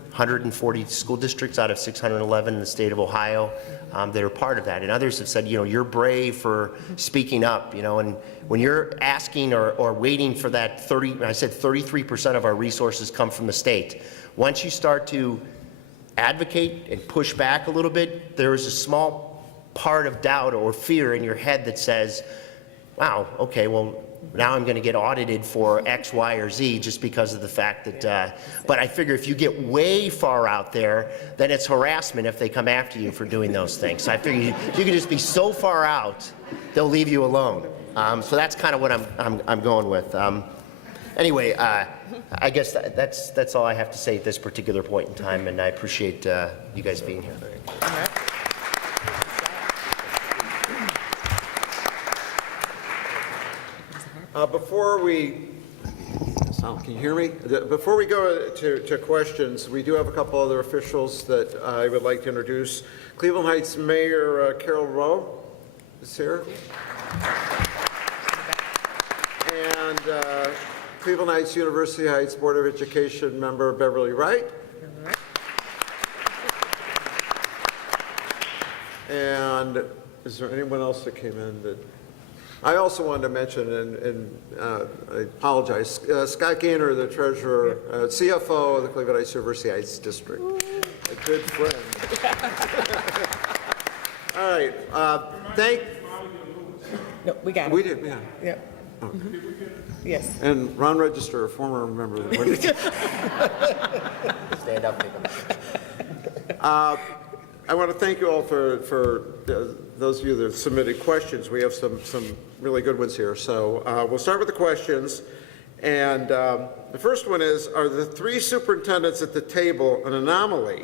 140 school districts out of 611 in the state of Ohio that are part of that. And others have said, you're brave for speaking up, and when you're asking or waiting for that 33% of our resources come from the state. Once you start to advocate and push back a little bit, there is a small part of doubt or fear in your head that says, wow, okay, well, now I'm going to get audited for X, Y, or Z just because of the fact that, but I figure if you get way far out there, then it's harassment if they come after you for doing those things. So I figure you can just be so far out, they'll leave you alone. So that's kind of what I'm going with. Anyway, I guess that's all I have to say at this particular point in time, and I appreciate you guys being here. Before we, can you hear me? Before we go to questions, we do have a couple other officials that I would like to introduce. Cleveland Heights Mayor Carol Rowe is here. And Cleveland Heights University Heights Board of Education member Beverly Wright. And is there anyone else that came in that? I also wanted to mention, and I apologize, Scott Gaynor, the treasurer, CFO of the Cleveland Heights University Heights District, a good friend. All right, No, we got it. we did, yeah. Yep. Yes. And Ron Register, a former member of the board. Stand up, take them. I want to thank you all for those of you that submitted questions. We have some really good ones here. So we'll start with the questions. And the first one is, are the three superintendents at the table an anomaly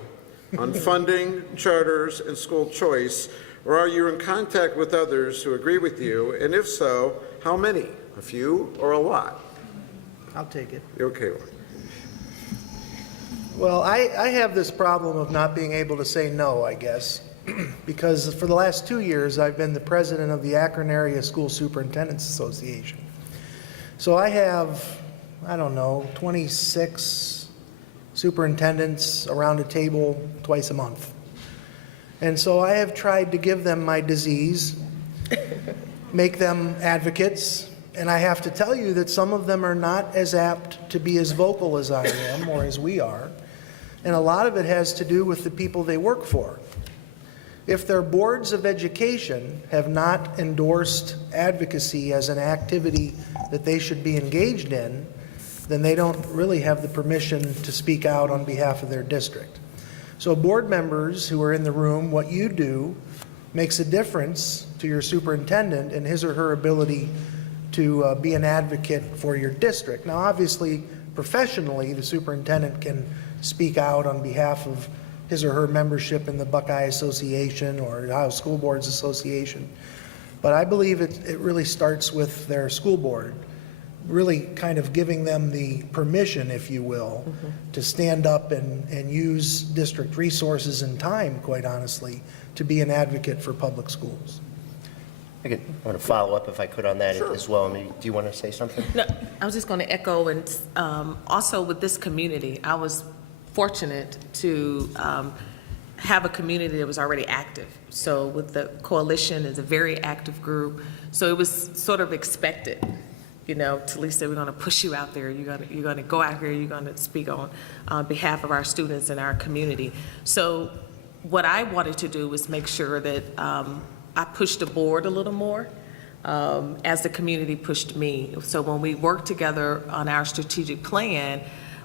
on funding, charters, and school choice, or are you in contact with others who agree with you? And if so, how many? A few or a lot? I'll take it. You okay with it? Well, I have this problem of not being able to say no, I guess, because for the last 2 years, I've been the president of the Akron Area School Superintendents Association. So I have, 26 superintendents around a table twice a month. And so I have tried to give them my disease, make them advocates, and I have to tell you that some of them are not as apt to be as vocal as I am or as we are. And a lot of it has to do with the people they work for. If their boards of education have not endorsed advocacy as an activity that they should be engaged in, then they don't really have the permission to speak out on behalf of their district. So board members who are in the room, what you do makes a difference to your superintendent and his or her ability to be an advocate for your district. Now, obviously, professionally, the superintendent can speak out on behalf of his or her membership in the Buckeye Association or the Ohio School Boards Association. But I believe it really starts with their school board, really kind of giving them the permission, if you will, to stand up and use district resources and time, quite honestly, to be an advocate for public schools. I want to follow up if I could on that as well. Do you want to say something? No, I was just going to echo, and also with this community, I was fortunate to have a community that was already active. So with the coalition, it's a very active group. So it was sort of expected, Tulisa, we're going to push you out there. You're going to go out here. You're going to speak on behalf of our students and our community. So what I wanted to do was make sure that I pushed the board a little more as the community pushed me. So when we worked together on our strategic plan,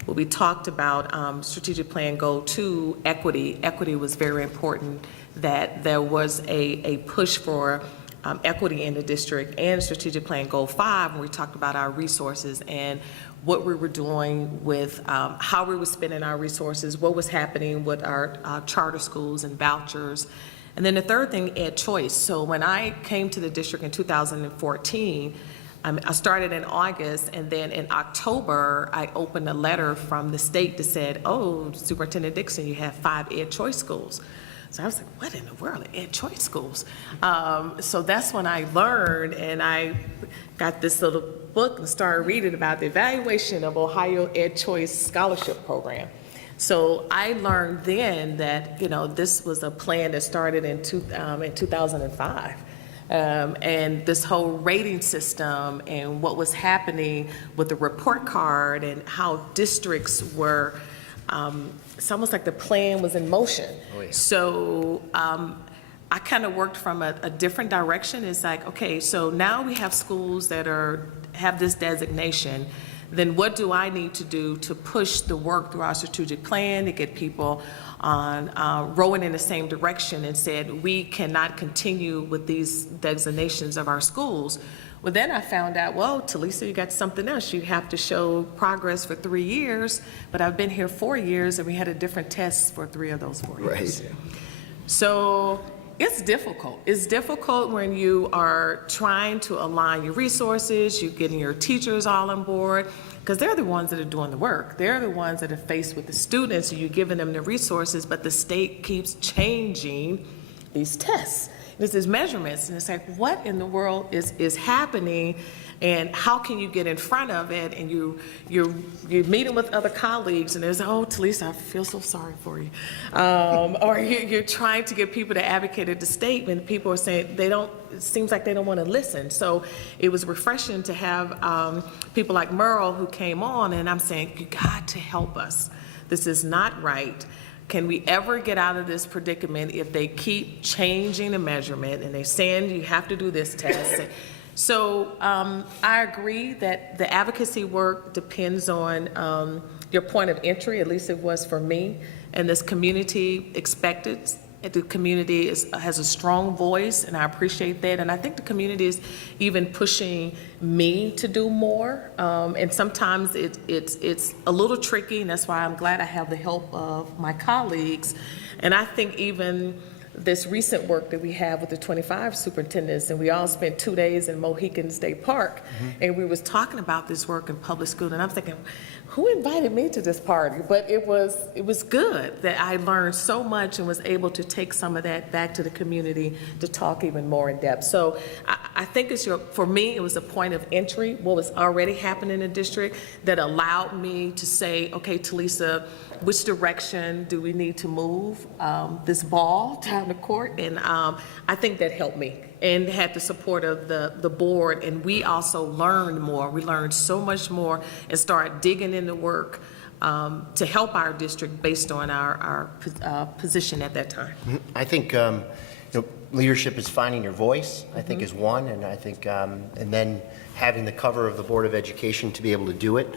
what we talked about, strategic plan goal 2, equity. Equity was very important, that there was a push for equity in the district, and strategic plan goal 5, when we talked about our resources and what we were doing with how we were spending our resources, what was happening with our charter schools and vouchers. And then the third thing, ed choice. So when I came to the district in 2014, I started in August, and then in October, I opened a letter from the state that said, oh, Superintendent Dixon, you have 5 ed choice schools. So I was like, what in the world are ed choice schools? So that's when I learned, and I got this little book and started reading about the evaluation of Ohio Ed Choice Scholarship Program. So I learned then that, this was a plan that started in 2005. And this whole rating system and what was happening with the report card and how districts were, it's almost like the plan was in motion. Oh, yeah. So I kind of worked from a different direction. It's like, okay, so now we have schools that have this designation. Then what do I need to do to push the work through our strategic plan to get people on rowing in the same direction, and said we cannot continue with these designations of our schools? Well, then I found out, well, Julissa, you got something else. You have to show progress for 3 years, but I've been here 4 years, and we had a different test for 3 of those 4 years. Right. So it's difficult. It's difficult when you are trying to align your resources, you're getting your teachers all on board, because they're the ones that are doing the work. They're the ones that are faced with the students, and you're giving them the resources, but the state keeps changing these tests. This is measurements, and it's like, what in the world is happening, and how can you get in front of it? And you're meeting with other colleagues, and there's, oh, Julissa, I feel so sorry for you. Or you're trying to get people to advocate at the state, and people are saying it seems like they don't want to listen. So it was refreshing to have people like Merle who came on, and I'm saying, you got to help us. This is not right. Can we ever get out of this predicament if they keep changing the measurement and they're saying you have to do this test? So I agree that the advocacy work depends on your point of entry, at least it was for me, and this community expected. The community has a strong voice, and I appreciate that. And I think the community is even pushing me to do more. And sometimes it's a little tricky, and that's why I'm glad I have the help of my colleagues. And I think even this recent work that we have with the 25 superintendents, and we all spent 2 days in Mohican State Park, and we was talking about this work in public school, and I'm thinking, who invited me to this party? But it was good that I learned so much and was able to take some of that back to the community to talk even more in depth. So I think for me, it was a point of entry, what was already happening in the district, that allowed me to say, okay, Julissa, which direction do we need to move this ball down the court? And I think that helped me, and had the support of the board, and we also learned more. We learned so much more and started digging into work to help our district based on our position at that time. I think leadership is finding your voice, I think, is one, and I think, and then having the cover of the Board of Education to be able to do it.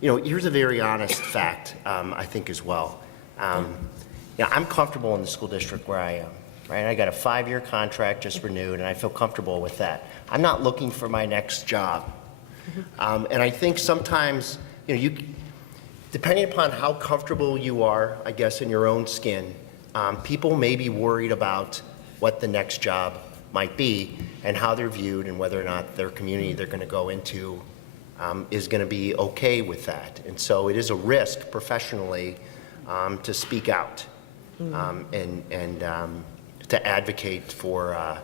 Here's a very honest fact, I think, as well. I'm comfortable in the school district where I am, right? I got a 5-year contract just renewed, and I feel comfortable with that. I'm not looking for my next job. And I think sometimes, depending upon how comfortable you are, I guess, in your own skin, people may be worried about what the next job might be and how they're viewed and whether or not their community they're going to go into is going to be okay with that. And so it is a risk professionally to speak out and to advocate for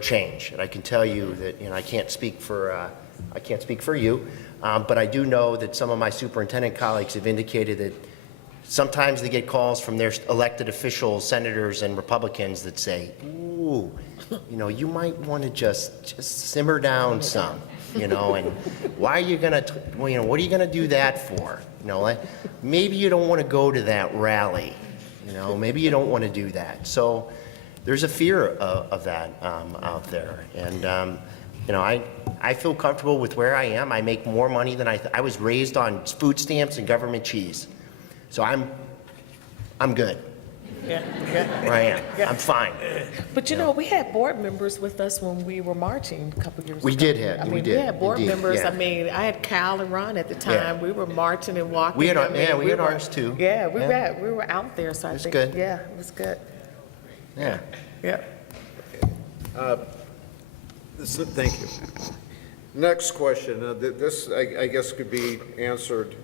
change. And I can tell you that I can't speak for you, but I do know that some of my superintendent colleagues have indicated that sometimes they get calls from their elected officials, senators, and Republicans that say, "Ooh, you might want to just simmer down some." And why are you gonna, what are you gonna do that for? Maybe you don't want to go to that rally. Maybe you don't want to do that. So there's a fear of that out there. And I feel comfortable with where I am. I make more money than I was raised on food stamps and government cheese. So I'm good. Yeah. Where I am. I'm fine. But we had board members with us when we were marching a couple years ago. We did have. We had board Indeed, members. yeah. I had Cal and Ron at the time. Yeah. We were marching and walking. We had we had were, ours too. Yeah, we were out there. So I think, good. yeah, it was good. Yeah. Yeah. Thank you. Next question. This, I guess, could be answered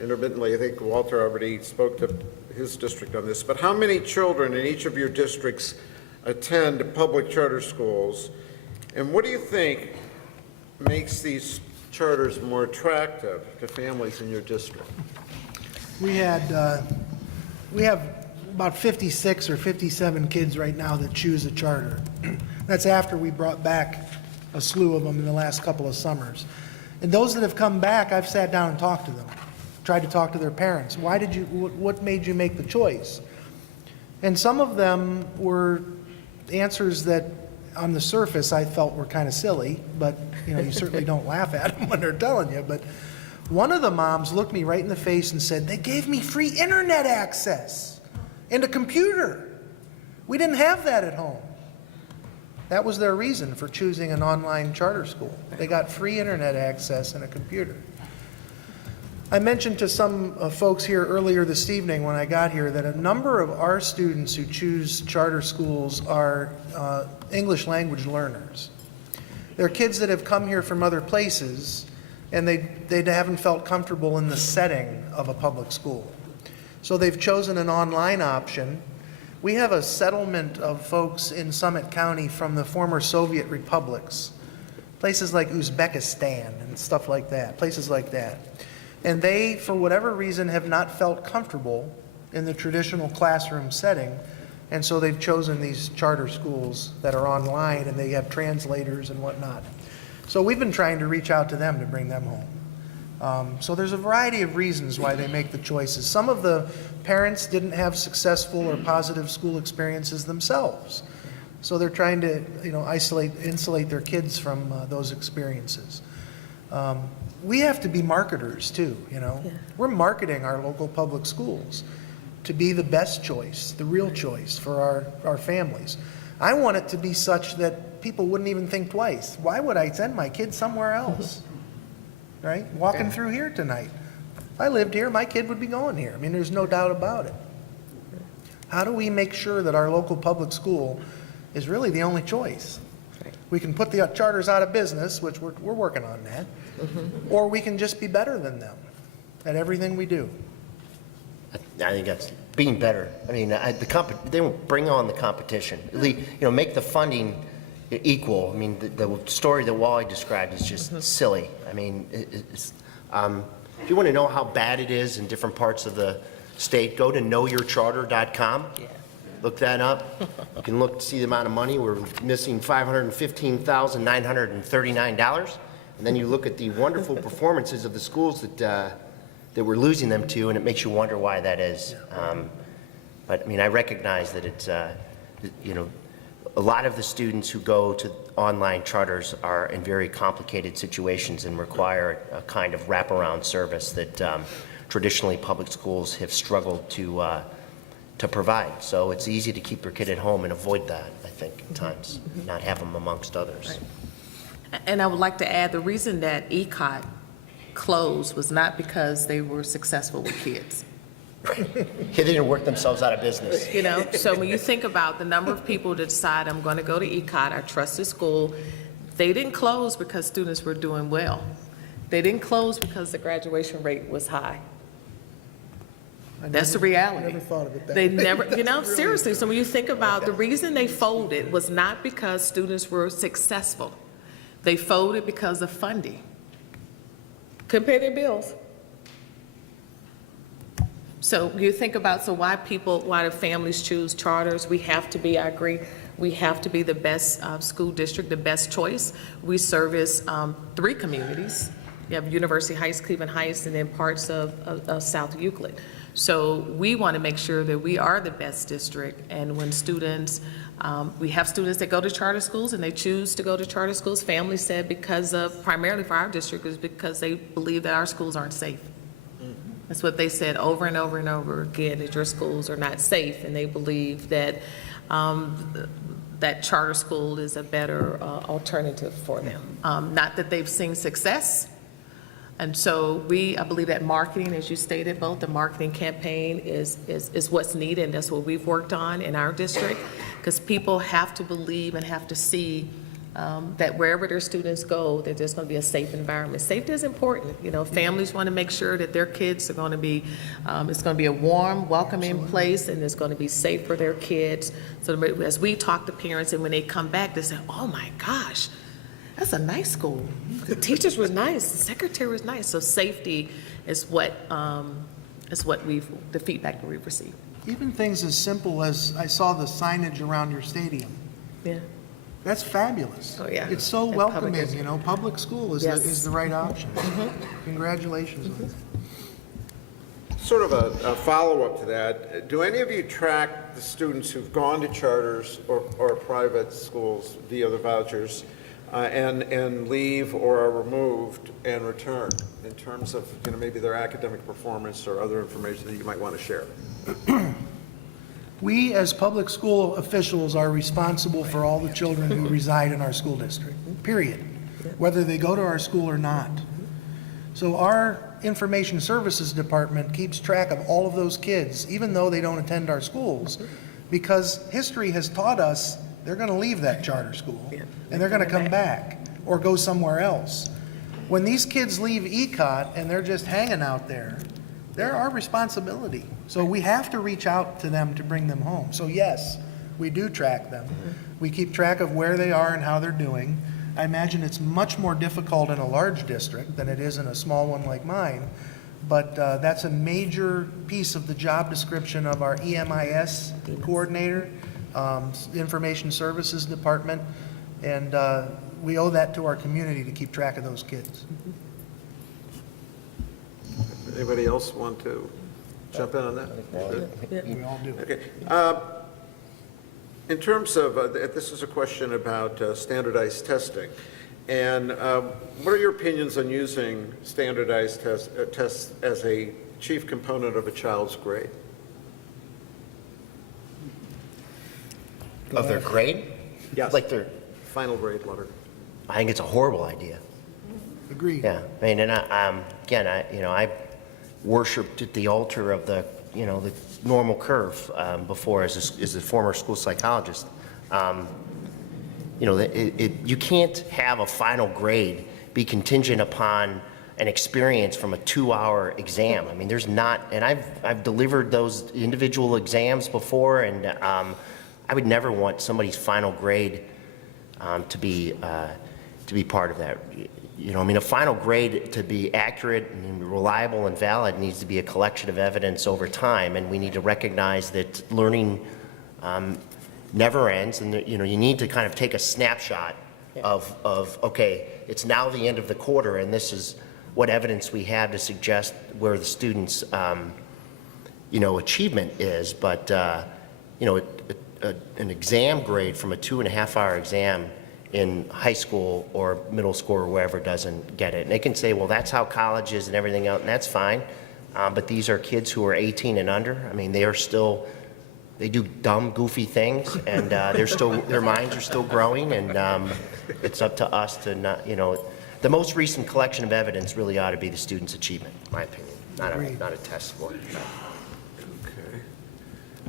intermittently. I think Walter already spoke to his district on this, but how many children in each of your districts attend public charter schools? And what do you think makes these charters more attractive to families in your district? We have about 56 or 57 kids right now that choose a charter. That's after we brought back a slew of them in the last couple of summers. And those that have come back, I've sat down and talked to them, tried to talk to their parents. What made you make the choice? And some of them were answers that on the surface I felt were kind of silly, but you certainly don't laugh at them when they're telling you. But one of the moms looked me right in the face and said, they gave me free internet access and a computer. We didn't have that at home. That was their reason for choosing an online charter school. They got free internet access and a computer. I mentioned to some folks here earlier this evening when I got here that a number of our students who choose charter schools are English language learners. They're kids that have come here from other places and they haven't felt comfortable in the setting of a public school. So they've chosen an online option. We have a settlement of folks in Summit County from the former Soviet republics, places like Uzbekistan and stuff like that, places like that. And they, for whatever reason, have not felt comfortable in the traditional classroom setting, and so they've chosen these charter schools that are online and they have translators and whatnot. So we've been trying to reach out to them to bring them home. So there's a variety of reasons why they make the choices. Some of the parents didn't have successful or positive school experiences themselves, so they're trying to insulate their kids from those experiences. We have to be marketers too, Yeah. We're marketing our local public schools to be the best choice, the real choice for our families. I want it to be such that people wouldn't even think twice. Why would I send my kid somewhere else? Right? Walking through here tonight. If I lived here, my kid would be going here. I mean, there's no doubt about it. How do we make sure that our local public school is really the only choice? We can put the charters out of business, which we're working on that, or we can just be better than them at everything we do. I think that's being better. I mean, they won't bring on the competition. At least, make the funding equal. I mean, the story that Wally described is just silly. I mean, if you want to know how bad it is in different parts of the state, go to knowyourcharter.com. Yeah. Look that up. You can look to see the amount of money. We're missing $515,939. And then you look at the wonderful performances of the schools that we're losing them to, and it makes you wonder why that is. But I mean, I recognize that it's, a lot of the students who go to online charters are in very complicated situations and require a kind of wraparound service that traditionally public schools have struggled to provide. So it's easy to keep your kid at home and avoid that, I think, at times, not have them amongst others. Right. And I would like to add, the reason that ECOT closed was not because they were successful with kids. They didn't work themselves out of business. So when you think about the number of people that decide, I'm going to go to ECOT, our trusted school, they didn't close because students were doing well. They didn't close because the graduation rate was high. That's the reality. I never thought of it that They way. never, seriously. So when you think about the reason they folded was not because students were successful. They folded because of funding. Couldn't pay their bills. So you think about, why the families choose charters, we have to be, I agree, we have to be the best school district, the best choice. We service 3 communities. You have University Heights, Cleveland Heights, and then parts of South Euclid. So we want to make sure that we are the best district, and when students, we have students that go to charter schools and they choose to go to charter schools. Families said primarily for our district, is because they believe that our schools aren't safe. That's what they said over and over and over again, that your schools are not safe, and they believe that that charter school is a better alternative for them. Not that they've seen success. And so I believe that marketing, as you stated, both the marketing campaign is what's needed, and that's what we've worked on in our district, because people have to believe and have to see that wherever their students go, that there's going to be a safe environment. Safety is important. Families want to make sure that their kids are going to be, it's going to be a warm, welcoming place, and it's going to be safe for their kids. So as we talk to parents, and when they come back, they say, oh my gosh, that's a nice school. The teachers were nice, the secretary was nice. So safety is what the feedback that we've received. Even things as simple as, I saw the signage around your stadium. Yeah. That's fabulous. Oh, yeah. It's so And public welcoming, is- you know, public school is, Yes. Mm-hmm. is the right option. Congratulations on that. Sort of a follow-up to that, do any of you track the students who've gone to charters or private schools via the vouchers and leave or are removed and return in terms of, you know, maybe their academic performance or other information that you might want to share? We, as public school officials, are responsible for all the children who reside in our school district, period, whether they go to our school or not. So our Information Services Department keeps track of all of those kids, even though they don't attend our schools, because history has taught us they're going to leave that charter school, and they're going to come back or go somewhere else. When these kids leave ECOT and they're just hanging out there, they're our responsibility. So we have to reach out to them to bring them home. So yes, we do track them. We keep track of where they are and how they're doing. I imagine it's much more difficult in a large district than it is in a small one like mine, but that's a major piece of the job description of our EMIS coordinator, Information Services Department, and we owe that to our community to keep track of those kids. Anybody else want to jump in on that? We all do. Okay. In terms of, this is a question about standardized testing. And what are your opinions on using standardized tests as a chief component of a child's grade? Of their grade? Yes. Like their, Final grade letter. I think it's a horrible idea. Agreed. Yeah, I mean, and again, I worshipped at the altar of the normal curve before as a former school psychologist. You can't have a final grade be contingent upon an experience from a 2-hour exam. I mean, there's not, and I've delivered those individual exams before, and I would never want somebody's final grade to be part of that. I mean, a final grade to be accurate and reliable and valid needs to be a collection of evidence over time, and we need to recognize that learning never ends, and that, you need to kind of take a snapshot of okay, it's now the end of the quarter, and this is what evidence we have to suggest where the student's achievement is. But an exam grade from a 2.5-hour exam in high school or middle school or wherever doesn't get it. And they can say, well, that's how college is and everything else, and that's fine. But these are kids who are 18 and under. I mean, they do dumb, goofy things, and their minds are still growing, and it's up to us to not, the most recent collection of evidence really ought to be the student's achievement, in my opinion, not a test score.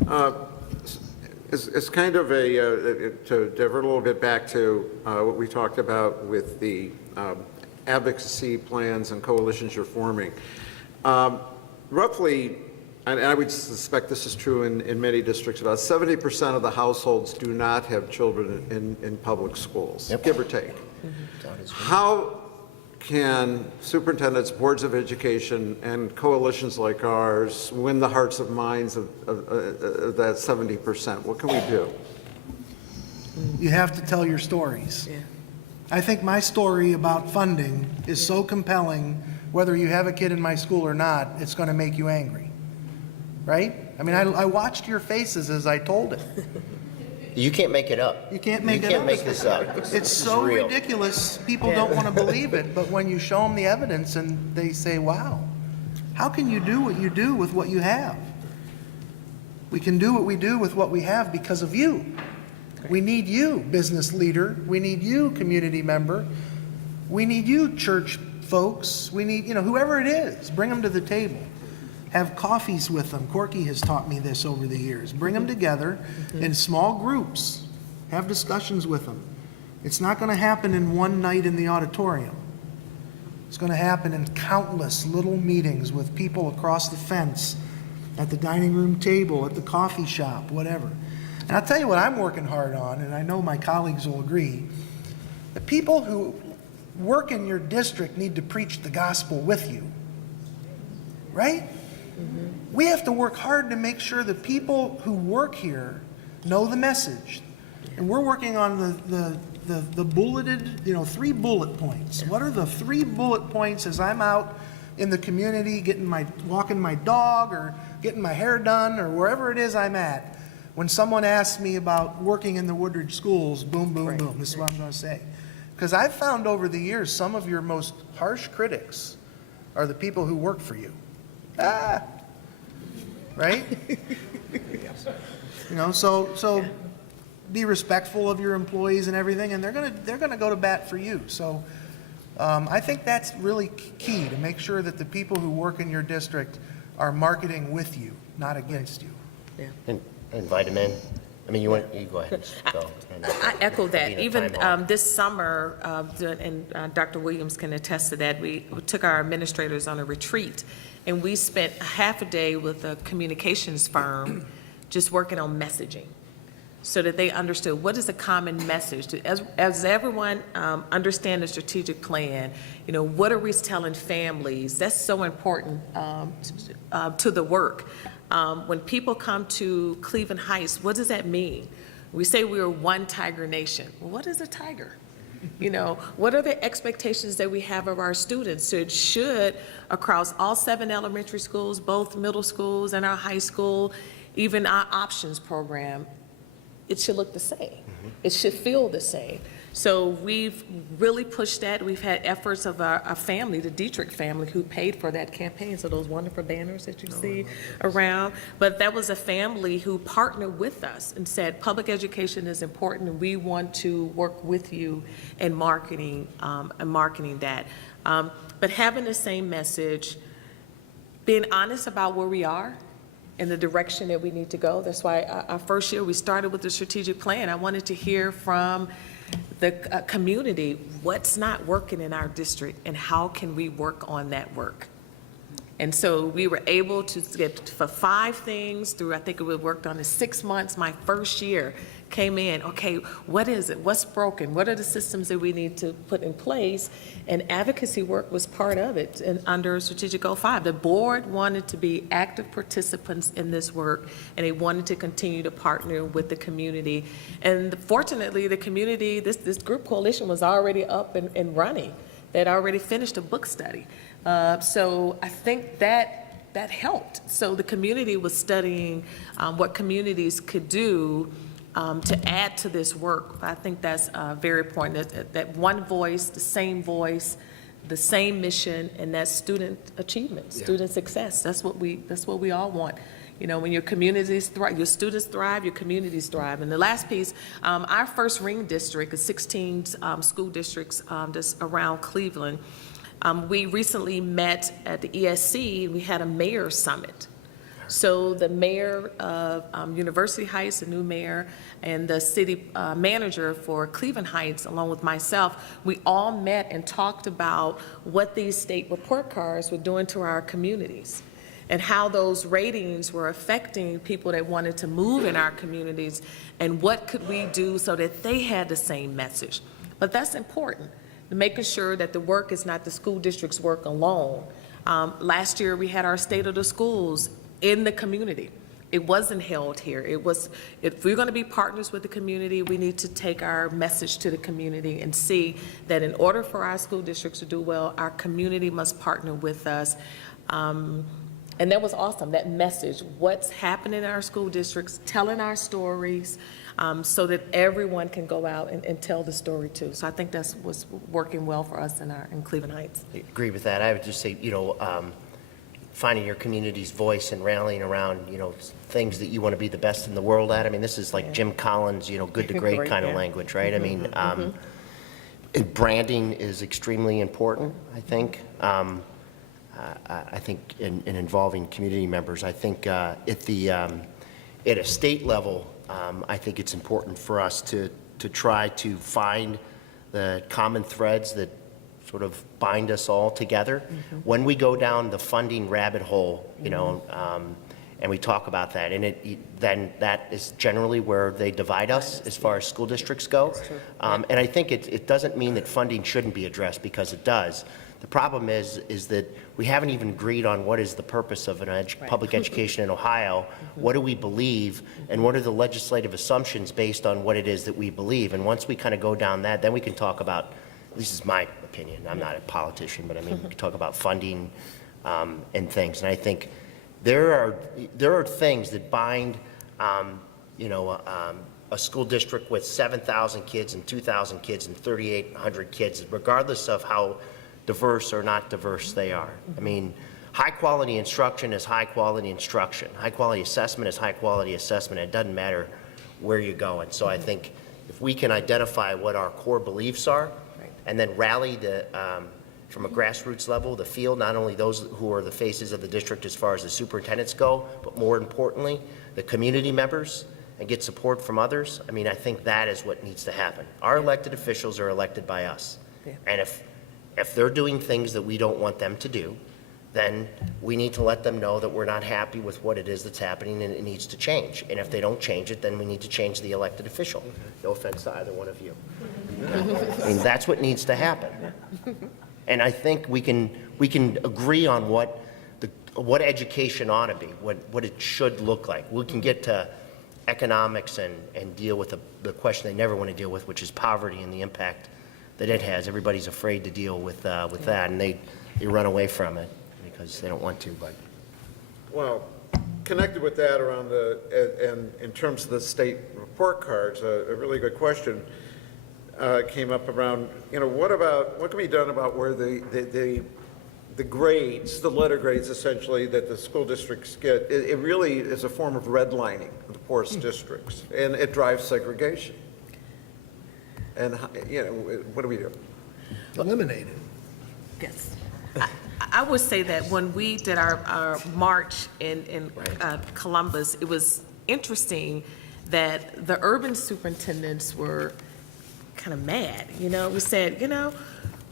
Okay. It's kind of to divert a little bit back to what we talked about with the advocacy plans and coalitions you're forming. Roughly, and I would suspect this is true in many districts, about 70% of the households do not have children in public schools, give or take. How can superintendents, boards of education, and coalitions like ours win the hearts and minds of that 70%? What can we do? You have to tell your stories. Yeah. I think my story about funding is so compelling, whether you have a kid in my school or not, it's going to make you angry, right? I mean, I watched your faces as I told it. You can't make it up. You can't make it up. You can't make this up. It's so real. ridiculous, people don't want to believe it, but when you show them the evidence and they say, wow, how can you do what you do with what you have? We can do what we do with what we have because of you. We need you, business leader. We need you, community member. We need you, church folks. We need, whoever it is, bring them to the table. Have coffees with them. Corky has taught me this over the years. Bring them together in small groups. Have discussions with them. It's not going to happen in one night in the auditorium. It's going to happen in countless little meetings with people across the fence, at the dining room table, at the coffee shop, whatever. And I'll tell you what I'm working hard on, and I know my colleagues will agree. The people who work in your district need to preach the gospel with you, right? We have to work hard to make sure the people who work here know the message. And we're working on the bulleted, 3 bullet points. What are the 3 bullet points as I'm out in the community walking my dog or getting my hair done or wherever it is I'm at? When someone asks me about working in the Woodridge schools, boom, boom, boom, this is what I'm going to say. Because I've found over the years some of your most harsh critics are the people who work for you. Right? So be respectful of your employees and everything, and they're gonna go to bat for you. So I think that's really key, to make sure that the people who work in your district are marketing with you, not against you. And invite them in. I mean, you go ahead. Go. I echo that. Being a Even time off. this summer, and Dr. Williams can attest to that, we took our administrators on a retreat, and we spent half a day with a communications firm just working on messaging, so that they understood what is a common message. As everyone understand the strategic plan, what are we telling families? That's so important to the work. When people come to Cleveland Heights, what does that mean? We say we are one Tiger Nation. Well, what is a tiger? What are the expectations that we have of our students? So it should, across all 7 elementary schools, both middle schools and our high school, even our options program, it should look the same. It should feel the same. So we've really pushed that. We've had efforts of a family, the Dietrich family, who paid for that campaign. So those wonderful banners that you see around. But that was a family who partnered with us and said, public education is important, and we want to work with you in marketing that. But having the same message, being honest about where we are and the direction that we need to go. That's why our first year we started with the strategic plan. I wanted to hear from the community, what's not working in our district and how can we work on that work? And so we were able to get for 5 things through, I think we worked on it 6 months. My first year came in, okay, what is it? What's broken? What are the systems that we need to put in place? And advocacy work was part of it. And under Strategic Goal 5, the board wanted to be active participants in this work, and they wanted to continue to partner with the community. And fortunately, the community, this group coalition was already up and running. They'd already finished a book study. So I think that helped. So the community was studying what communities could do to add to this work. I think that's very important, that one voice, the same mission, and that's student achievement, student success. That's what we all want. When your communities thrive, your students thrive, your communities thrive. And the last piece, our first ring district is 16 school districts just around Cleveland. We recently met at the ESC, we had a mayor's summit. So the mayor of University Heights, the new mayor, and the city manager for Cleveland Heights, along with myself, we all met and talked about what these state report cards were doing to our communities and how those ratings were affecting people that wanted to move in our communities, and what could we do so that they had the same message. But that's important, making sure that the work is not the school district's work alone. Last year, we had our State of the Schools in the community. It wasn't held here. It was, if we're going to be partners with the community, we need to take our message to the community and see that in order for our school districts to do well, our community must partner with us. And that was awesome, that message, what's happening in our school districts, telling our stories, so that everyone can go out and tell the story too. So I think that's what's working well for us in Cleveland Heights. I agree with that. I would just say, finding your community's voice and rallying around, things that you want to be the best in the world at. I mean, this is like Jim Collins, good to great kind of language, right? I mean, and branding is extremely important, I think. I think in involving community members. I think at a state level, I think it's important for us to try to find the common threads that sort of bind us all together. When we go down the funding rabbit hole, and we talk about that. And then that is generally where they divide us as far as school districts go. And I think it doesn't mean that funding shouldn't be addressed, because it does. The problem is that we haven't even agreed on what is the purpose of an public education in Ohio. What do we believe, and what are the legislative assumptions based on what it is that we believe? And once we kind of go down that, then we can talk about, this is my opinion, I'm not a politician, but I mean, we can talk about funding and things. And I think there are things that bind, a school district with 7,000 kids and 2,000 kids and 3,800 kids, regardless of how diverse or not diverse they are. I mean, high-quality instruction is high-quality instruction. High-quality assessment is high-quality assessment. It doesn't matter where you go. And so I think if we can identify what our core beliefs are, and then rally from a grassroots level, the field, not only those who are the faces of the district as far as the superintendents go, but more importantly, the community members, and get support from others, I mean, I think that is what needs to happen. Our elected officials are elected by us. And if they're doing things that we don't want them to do, then we need to let them know that we're not happy with what it is that's happening and it needs to change. And if they don't change it, then we need to change the elected official. No offense to either one of you. I mean, that's what needs to happen. And I think we can agree on what education ought to be, what it should look like. We can get to economics and deal with the question they never want to deal with, which is poverty and the impact that it has. Everybody's afraid to deal with that, and they run away from it because they don't want to. But Well, connected with that around and in terms of the state report cards, a really good question came up around, what can be done about where the grades, the letter grades essentially that the school districts get, it really is a form of redlining of the poorest districts, and it drives segregation. And, what do we do? Eliminate it. Yes. I would say that when we did our march in Columbus, it was interesting that the urban superintendents were kind of mad. We said,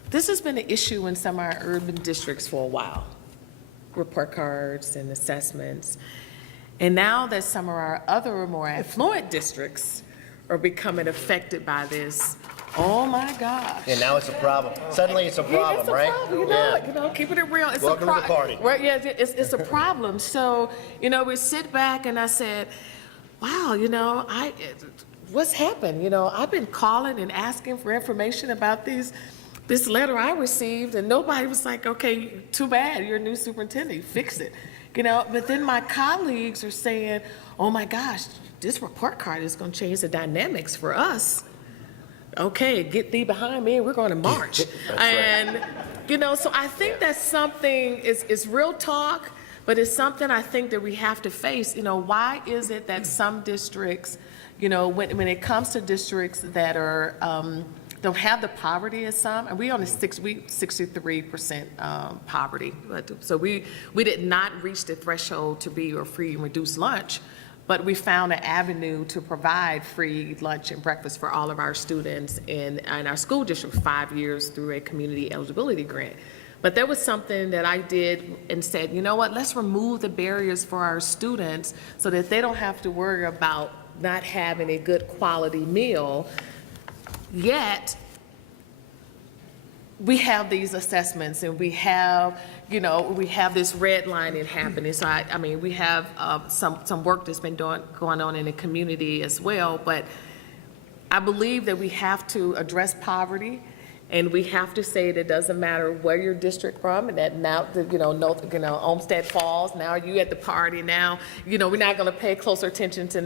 this has been an issue in some of our urban districts for a while, report cards and assessments. And now that some of our other more affluent districts are becoming affected by this, oh my gosh. and now it's a problem. Suddenly it's a problem, It's a right? problem, keeping it real. It's Welcome to the party. Right, yeah, it's a problem. So, we sit back and I said, wow, what's happened? I've been calling and asking for information about this letter I received, and nobody was like, okay, too bad, you're a new superintendent, fix it. But then my colleagues are saying, oh my gosh, this report card is going to change the dynamics for us. Okay, get thee behind me, and we're going to march. And, so I think that's something, it's real talk, but it's something I think that we have to face. Why is it that some districts, when it comes to districts that are, don't have the poverty as some, and we only 63% poverty. So we did not reach the threshold to be a free and reduced lunch, but we found an avenue to provide free lunch and breakfast for all of our students in our school district for 5 years through a community eligibility grant. But there was something that I did and said, let's remove the barriers for our students so that they don't have to worry about not having a good quality meal. Yet, we have these assessments and we have, this redlining happening. So we have some work that's been going on in the community as well. But I believe that we have to address poverty, and we have to say that it doesn't matter where your district from, and that now, Olmsted Falls, now you at the party now, we're not gonna pay closer attention to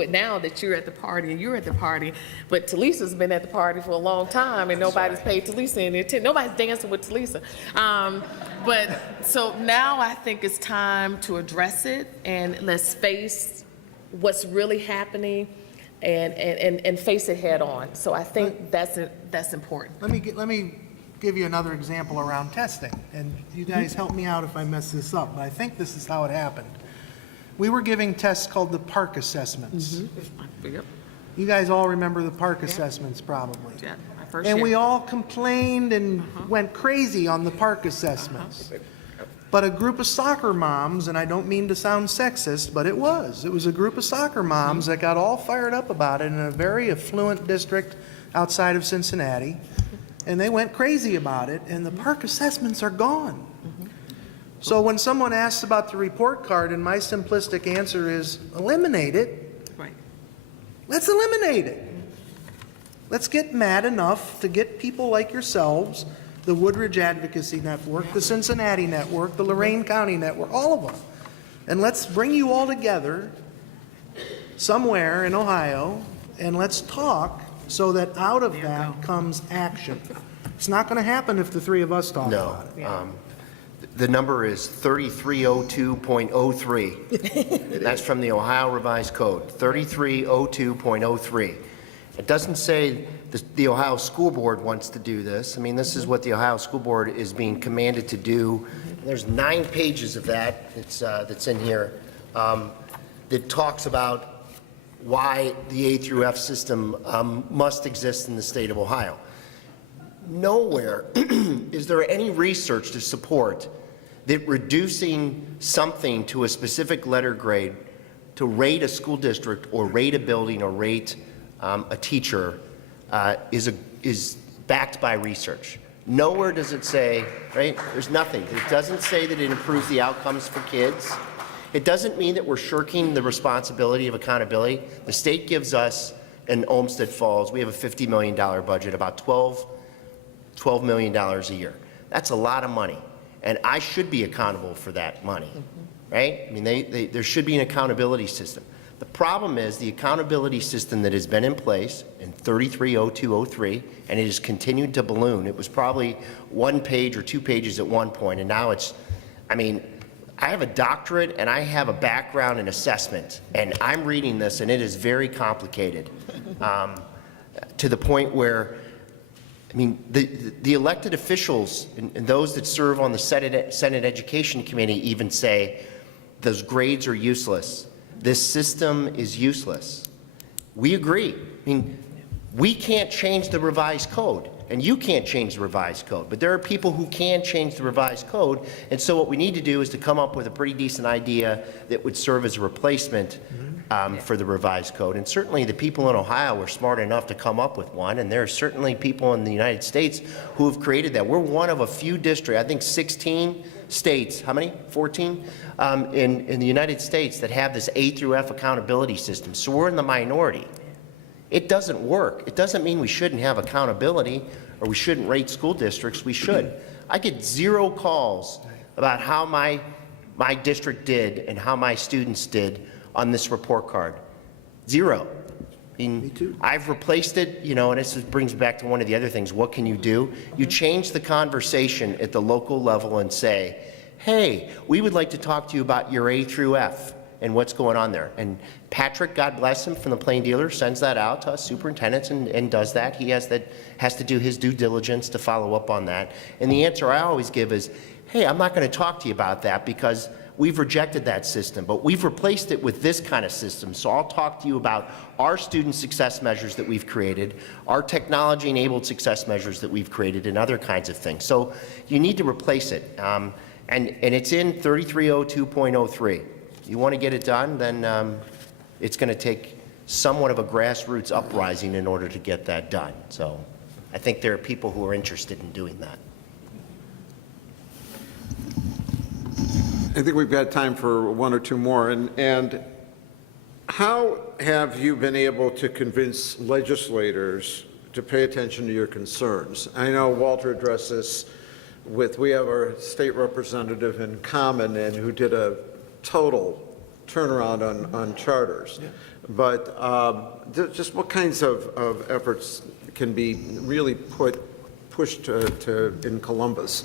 it now that you're at the party and you're at the party. But Talisa's been at the party for a long time and nobody's paid Talisa any attention. Nobody's dancing with Talisa. But so now I think it's time to address it, and let's face what's really happening and face it head on. So I think that's important. Let me give you another example around testing, and you guys help me out if I mess this up, but I think this is how it happened. We were giving tests called the PARC assessments. Yep. You guys all remember the PARC assessments probably. Yeah, my first And year. we all complained and went crazy on the PARC assessments. but a group of soccer moms, and I don't mean to sound sexist, but it was a group of soccer moms that got all fired up about it in a very affluent district outside of Cincinnati, and they went crazy about it, and the park assessments are gone. So when someone asks about the report card, and my simplistic answer is eliminate it, Right. let's eliminate it. Let's get mad enough to get people like yourselves, the Woodridge Advocacy Network, the Cincinnati Network, the Lorain County Network, all of them. And let's bring you all together somewhere in Ohio, and let's talk so that out of that comes action. It's not going to happen if the three of us talk No. about it. The number is 3302.03. That's from the Ohio Revised Code, 3302.03. It doesn't say the Ohio School Board wants to do this. I mean, this is what the Ohio School Board is being commanded to do. There's 9 pages of that that's in here that talks about why the A through F system must exist in the state of Ohio. Nowhere is there any research to support that reducing something to a specific letter grade to rate a school district or rate a building or rate a teacher is backed by research. Nowhere does it say, right? There's nothing. It doesn't say that it improves the outcomes for kids. It doesn't mean that we're shirking the responsibility of accountability. The state gives us, in Olmsted Falls, we have a $50 million budget, about $12 million a year. That's a lot of money, and I should be accountable for that money, right? I mean, there should be an accountability system. The problem is the accountability system that has been in place in 330203, and it has continued to balloon. It was probably 1 page or 2 pages at one point, and now it's, I mean, I have a doctorate and I have a background in assessment, and I'm reading this and it is very complicated to the point where, I mean, the elected officials and those that serve on the Senate Education Committee even say those grades are useless. This system is useless. We agree. I mean, we can't change the revised code, and you can't change the revised code, but there are people who can change the revised code, and so what we need to do is to come up with a pretty decent idea that would serve as a replacement for the revised code. And certainly the people in Ohio were smart enough to come up with one, and there are certainly people in the United States who have created that. We're one of a few districts, I think 16 states, how many? 14? In the United States that have this A through F accountability system. So we're in the minority. It doesn't work. It doesn't mean we shouldn't have accountability or we shouldn't rate school districts. We should. I get 0 calls about how my district did and how my students did on this report card. 0. I mean, Me too. I've replaced it, you know, and this brings me back to one of the other things. What can you do? You change the conversation at the local level and say, hey, we would like to talk to you about your A through F and what's going on there. And Patrick, God bless him, from the Plain Dealer, sends that out to us superintendents and does that. He has to do his due diligence to follow up on that. And the answer I always give is, hey, I'm not going to talk to you about that because we've rejected that system, but we've replaced it with this kind of system. So I'll talk to you about our student success measures that we've created, our technology-enabled success measures that we've created, and other kinds of things. So you need to replace it. And it's in 3302.03. You want to get it done, then it's going to take somewhat of a grassroots uprising in order to get that done. So I think there are people who are interested in doing that. I think we've got time for 1 or 2 more. And how have you been able to convince legislators to pay attention to your concerns? I know Walter addressed this we have our state representative in common and who did a total turnaround on charters. Yeah. But just what kinds of efforts can be really pushed in Columbus?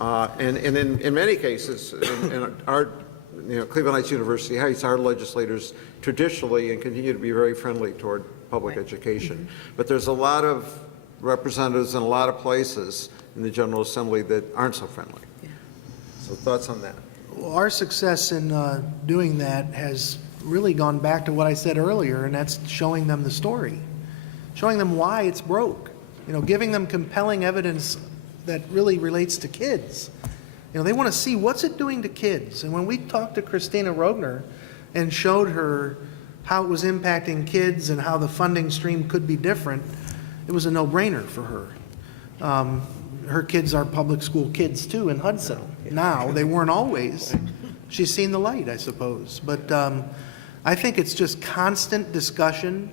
And in many cases, in our, Cleveland Heights University Heights, our legislators traditionally and continue to be very friendly toward public education. Mm-hmm. But there's a lot of representatives in a lot of places in the General Assembly that aren't so friendly. Yeah. So thoughts on that? Well, our success in doing that has really gone back to what I said earlier, and that's showing them the story, showing them why it's broke, giving them compelling evidence that really relates to kids. You know, they want to see what's it doing to kids. And when we talked to Christina Rogner and showed her how it was impacting kids and how the funding stream could be different, it was a no-brainer for her. Her kids are public school kids too in Hudson. Now, they weren't always. She's seen the light, I suppose. But I think it's just constant discussion,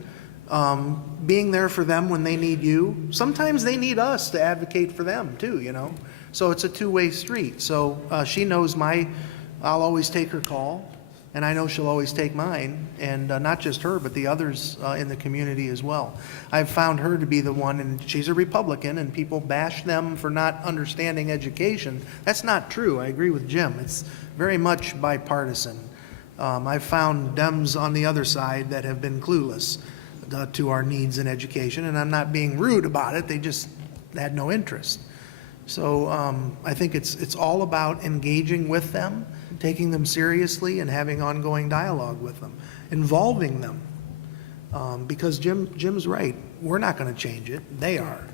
being there for them when they need you. Sometimes they need us to advocate for them too, you know. So it's a two-way street. So she knows I'll always take her call, and I know she'll always take mine, and not just her, but the others in the community as well. I've found her to be the one, and she's a Republican, and people bash them for not understanding education. That's not true. I agree with Jim. It's very much bipartisan. I've found Dems on the other side that have been clueless to our needs in education, and I'm not being rude about it. They just had no interest. So I think it's all about engaging with them, taking them seriously, and having ongoing dialogue with them, involving them. Because Jim's right. We're not going to change it. They are.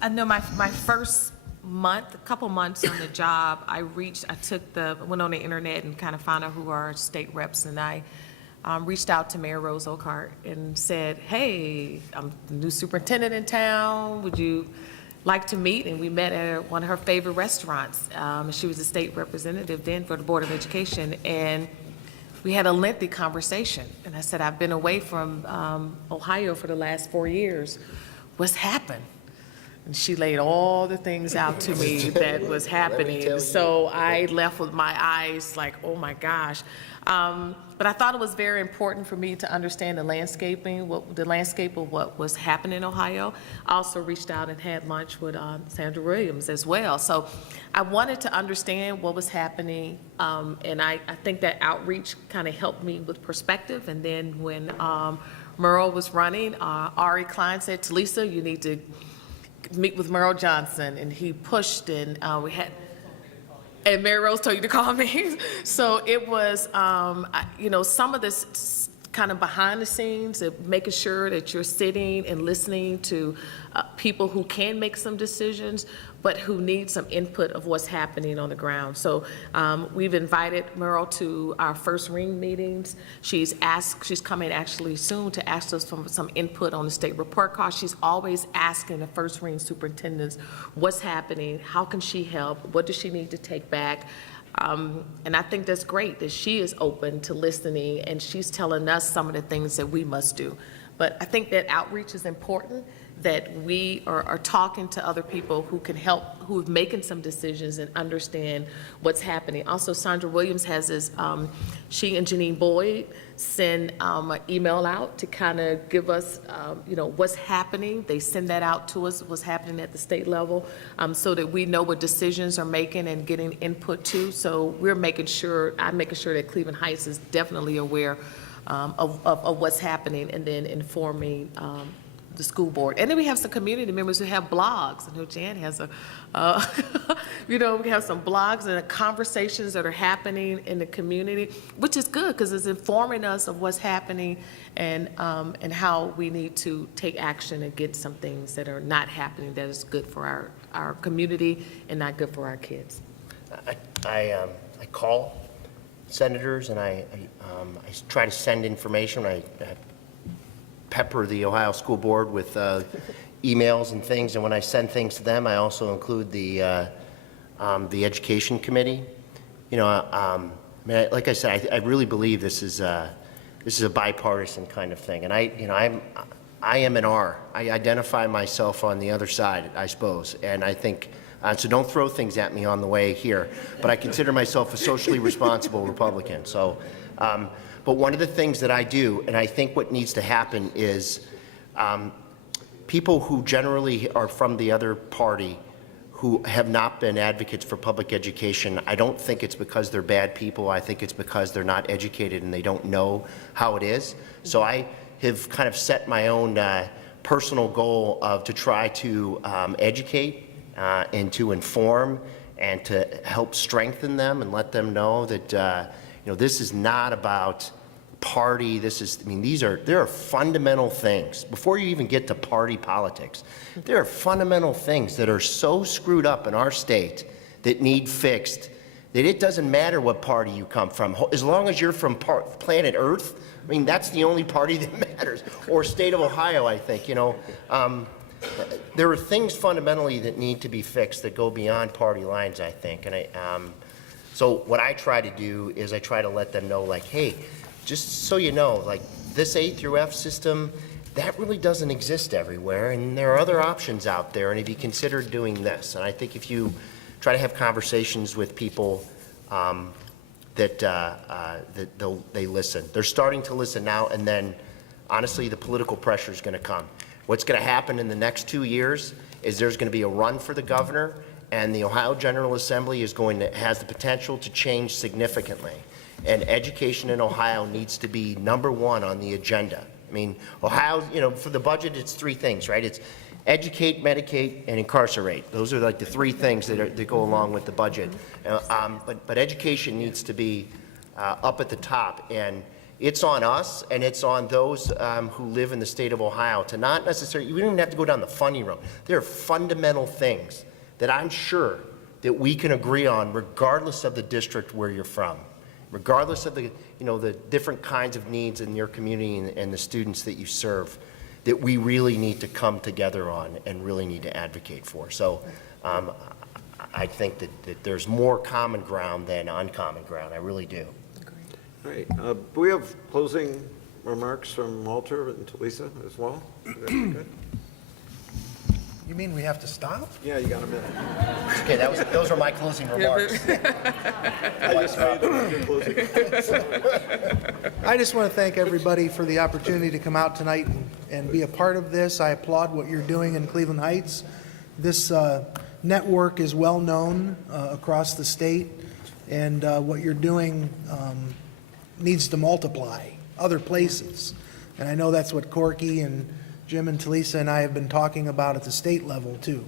I know my first month, a couple months on the job, I went on the internet and kind of found out who our state reps, and I reached out to Mayor Rose Oakart and said, hey, I'm the new superintendent in town. Would you like to meet? And we met at one of her favorite restaurants. She was a state representative then for the Board of Education, and we had a lengthy conversation. And I said, I've been away from Ohio for the last 4 years. What's happened? And she laid all the things out to me that was happening. So I left with my eyes like, oh my gosh. But I thought it was very important for me to understand the landscape of what was happening in Ohio. I also reached out and had lunch with Sandra Williams as well. So I wanted to understand what was happening, and I think that outreach kind of helped me with perspective. And then when Merle was running, Ari Klein said, Julissa, you need to meet with Merle Johnson, and he pushed, and we had, and Mary Rose told you to call me. So it was, you know, some of this kind of behind the scenes of making sure that you're sitting and listening to people who can make some decisions, but who need some input of what's happening on the ground. So we've invited Merle to our first ring meetings. She's coming actually soon to ask us for some input on the state report card. She's always asking the first ring superintendents what's happening, how can she help, what does she need to take back. And I think that's great that she is open to listening, and she's telling us some of the things that we must do. But I think that outreach is important, that we are talking to other people who can help, who are making some decisions and understand what's happening. Also, Sandra Williams has this, she and Janine Boyd send an email out to kind of give us, you know, what's happening. They send that out to us, what's happening at the state level, so that we know what decisions are making and getting input to. So I'm making sure that Cleveland Heights is definitely aware of what's happening, and then informing the school board. And then we have some community members who have blogs. I know Jan has you know, we have some blogs and conversations that are happening in the community, which is good because it's informing us of what's happening and how we need to take action and get some things that are not happening that is good for our community and not good for our kids. I call senators, and I try to send information. I pepper the Ohio School Board with emails and things, and when I send things to them, I also include the Education Committee. You know, I mean, like I said, I really believe this is a bipartisan kind of thing, and I am an R. I identify myself on the other side, I suppose, and I think. So don't throw things at me on the way here, but I consider myself a socially responsible Republican. So, but one of the things that I do, and I think what needs to happen is people who generally are from the other party who have not been advocates for public education, I don't think it's because they're bad people. I think it's because they're not educated and they don't know how it is. So I have kind of set my own personal goal to try to educate and to inform and to help strengthen them and let them know that you know, this is not about party. This is, I mean, there are fundamental things before you even get to party politics. There are fundamental things that are so screwed up in our state that need fixed, that it doesn't matter what party you come from. As long as you're from planet Earth, I mean, that's the only party that matters. Or state of Ohio, I think, you know. There are things fundamentally that need to be fixed that go beyond party lines, I think. And so what I try to do is I try to let them know, like, hey, just so you know, like, this A through F system, that really doesn't exist everywhere, and there are other options out there, and have you considered doing this? And I think if you try to have conversations with people that they listen. They're starting to listen now, and then, honestly, the political pressure is going to come. What's going to happen in the next 2 years is there's going to be a run for the governor, and the Ohio General Assembly has the potential to change significantly. And education in Ohio needs to be #1 on the agenda. I mean, Ohio, you know, for the budget, it's 3 things, right? It's educate, medicate, and incarcerate. Those are like the 3 things that go along with the budget. But education needs to be up at the top, and it's on us, and it's on those who live in the state of Ohio to not necessarily, we don't even have to go down the funding road. There are fundamental things that I'm sure that we can agree on regardless of the district where you're from, regardless of the, you know, the different kinds of needs in your community and the students that you serve, that we really need to come together on and really need to advocate for. So I think that there's more common ground than uncommon ground. I really do. All right, do we have closing remarks from Walter and Julissa as well? Good. You mean we have to stop? Yeah, you got a minute. Okay, those are my closing remarks. I just made them your closing. I just want to thank everybody for the opportunity to come out tonight and be a part of this. I applaud what you're doing in Cleveland Heights. This network is well known across the state, and what you're doing needs to multiply other places. And I know that's what Corky and Jim and Julissa and I have been talking about at the state level too.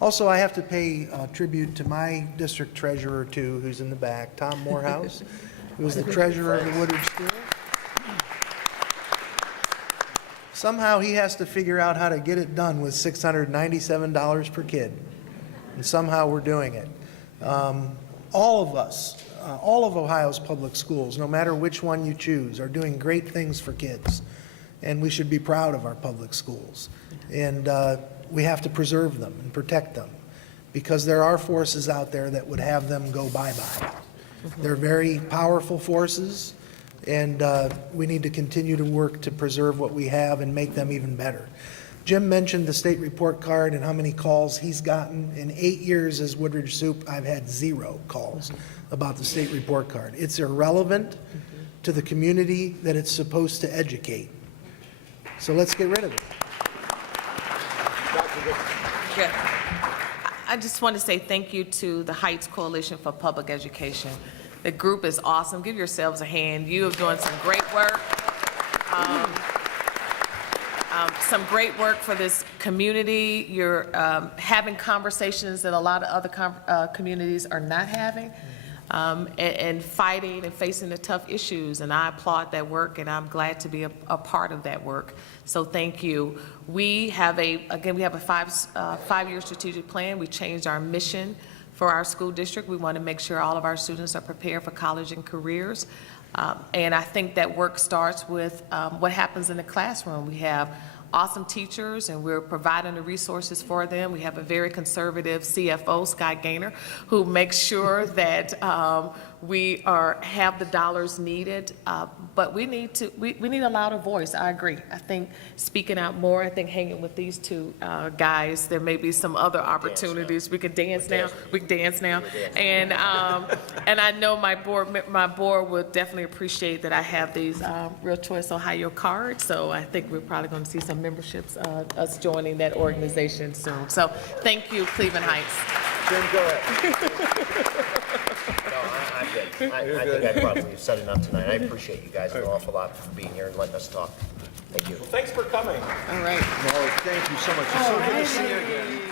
Also, I have to pay tribute to my district treasurer too, who's in the back, Tom Morehouse, who is the treasurer of the Woodridge School. Somehow he has to figure out how to get it done with $697 per kid. And somehow we're doing it. All of us, all of Ohio's public schools, no matter which one you choose, are doing great things for kids. And we should be proud of our public schools. And we have to preserve them and protect them, because there are forces out there that would have them go bye-bye. They're very powerful forces, and we need to continue to work to preserve what we have and make them even better. Jim mentioned the state report card and how many calls he's gotten. In 8 years as Woodridge Soup, I've had 0 calls about the state report card. It's irrelevant to the community that it's supposed to educate. So let's get rid of it. Yeah. I just want to say thank you to the Heights Coalition for Public Education. The group is awesome. Give yourselves a hand. You have done some great work. Some great work for this community. You're having conversations that a lot of other communities are not having. And fighting and facing the tough issues, and I applaud that work, and I'm glad to be a part of that work. So thank you. We have a 5-year strategic plan. We changed our mission for our school district. We want to make sure all of our students are prepared for college and careers. And I think that work starts with what happens in the classroom. We have awesome teachers, and we're providing the resources for them. We have a very conservative CFO, Scott Gaynor, who makes sure that we have the dollars needed, but we need a louder voice. I agree. I think speaking out more, I think hanging with these 2 guys, there may be some other opportunities. We could dance now. We can dance now. And I know my board would definitely appreciate that I have these Real Choice Ohio cards, so I think we're probably going to see some memberships, us joining that organization soon. So thank you, Cleveland Heights. Jim, go ahead. I'm good. I think I probably said enough tonight. I appreciate you guys an awful lot for being here and letting us talk. Thank you. Thanks for coming. All right. No, thank you so much. It's so good to see you again.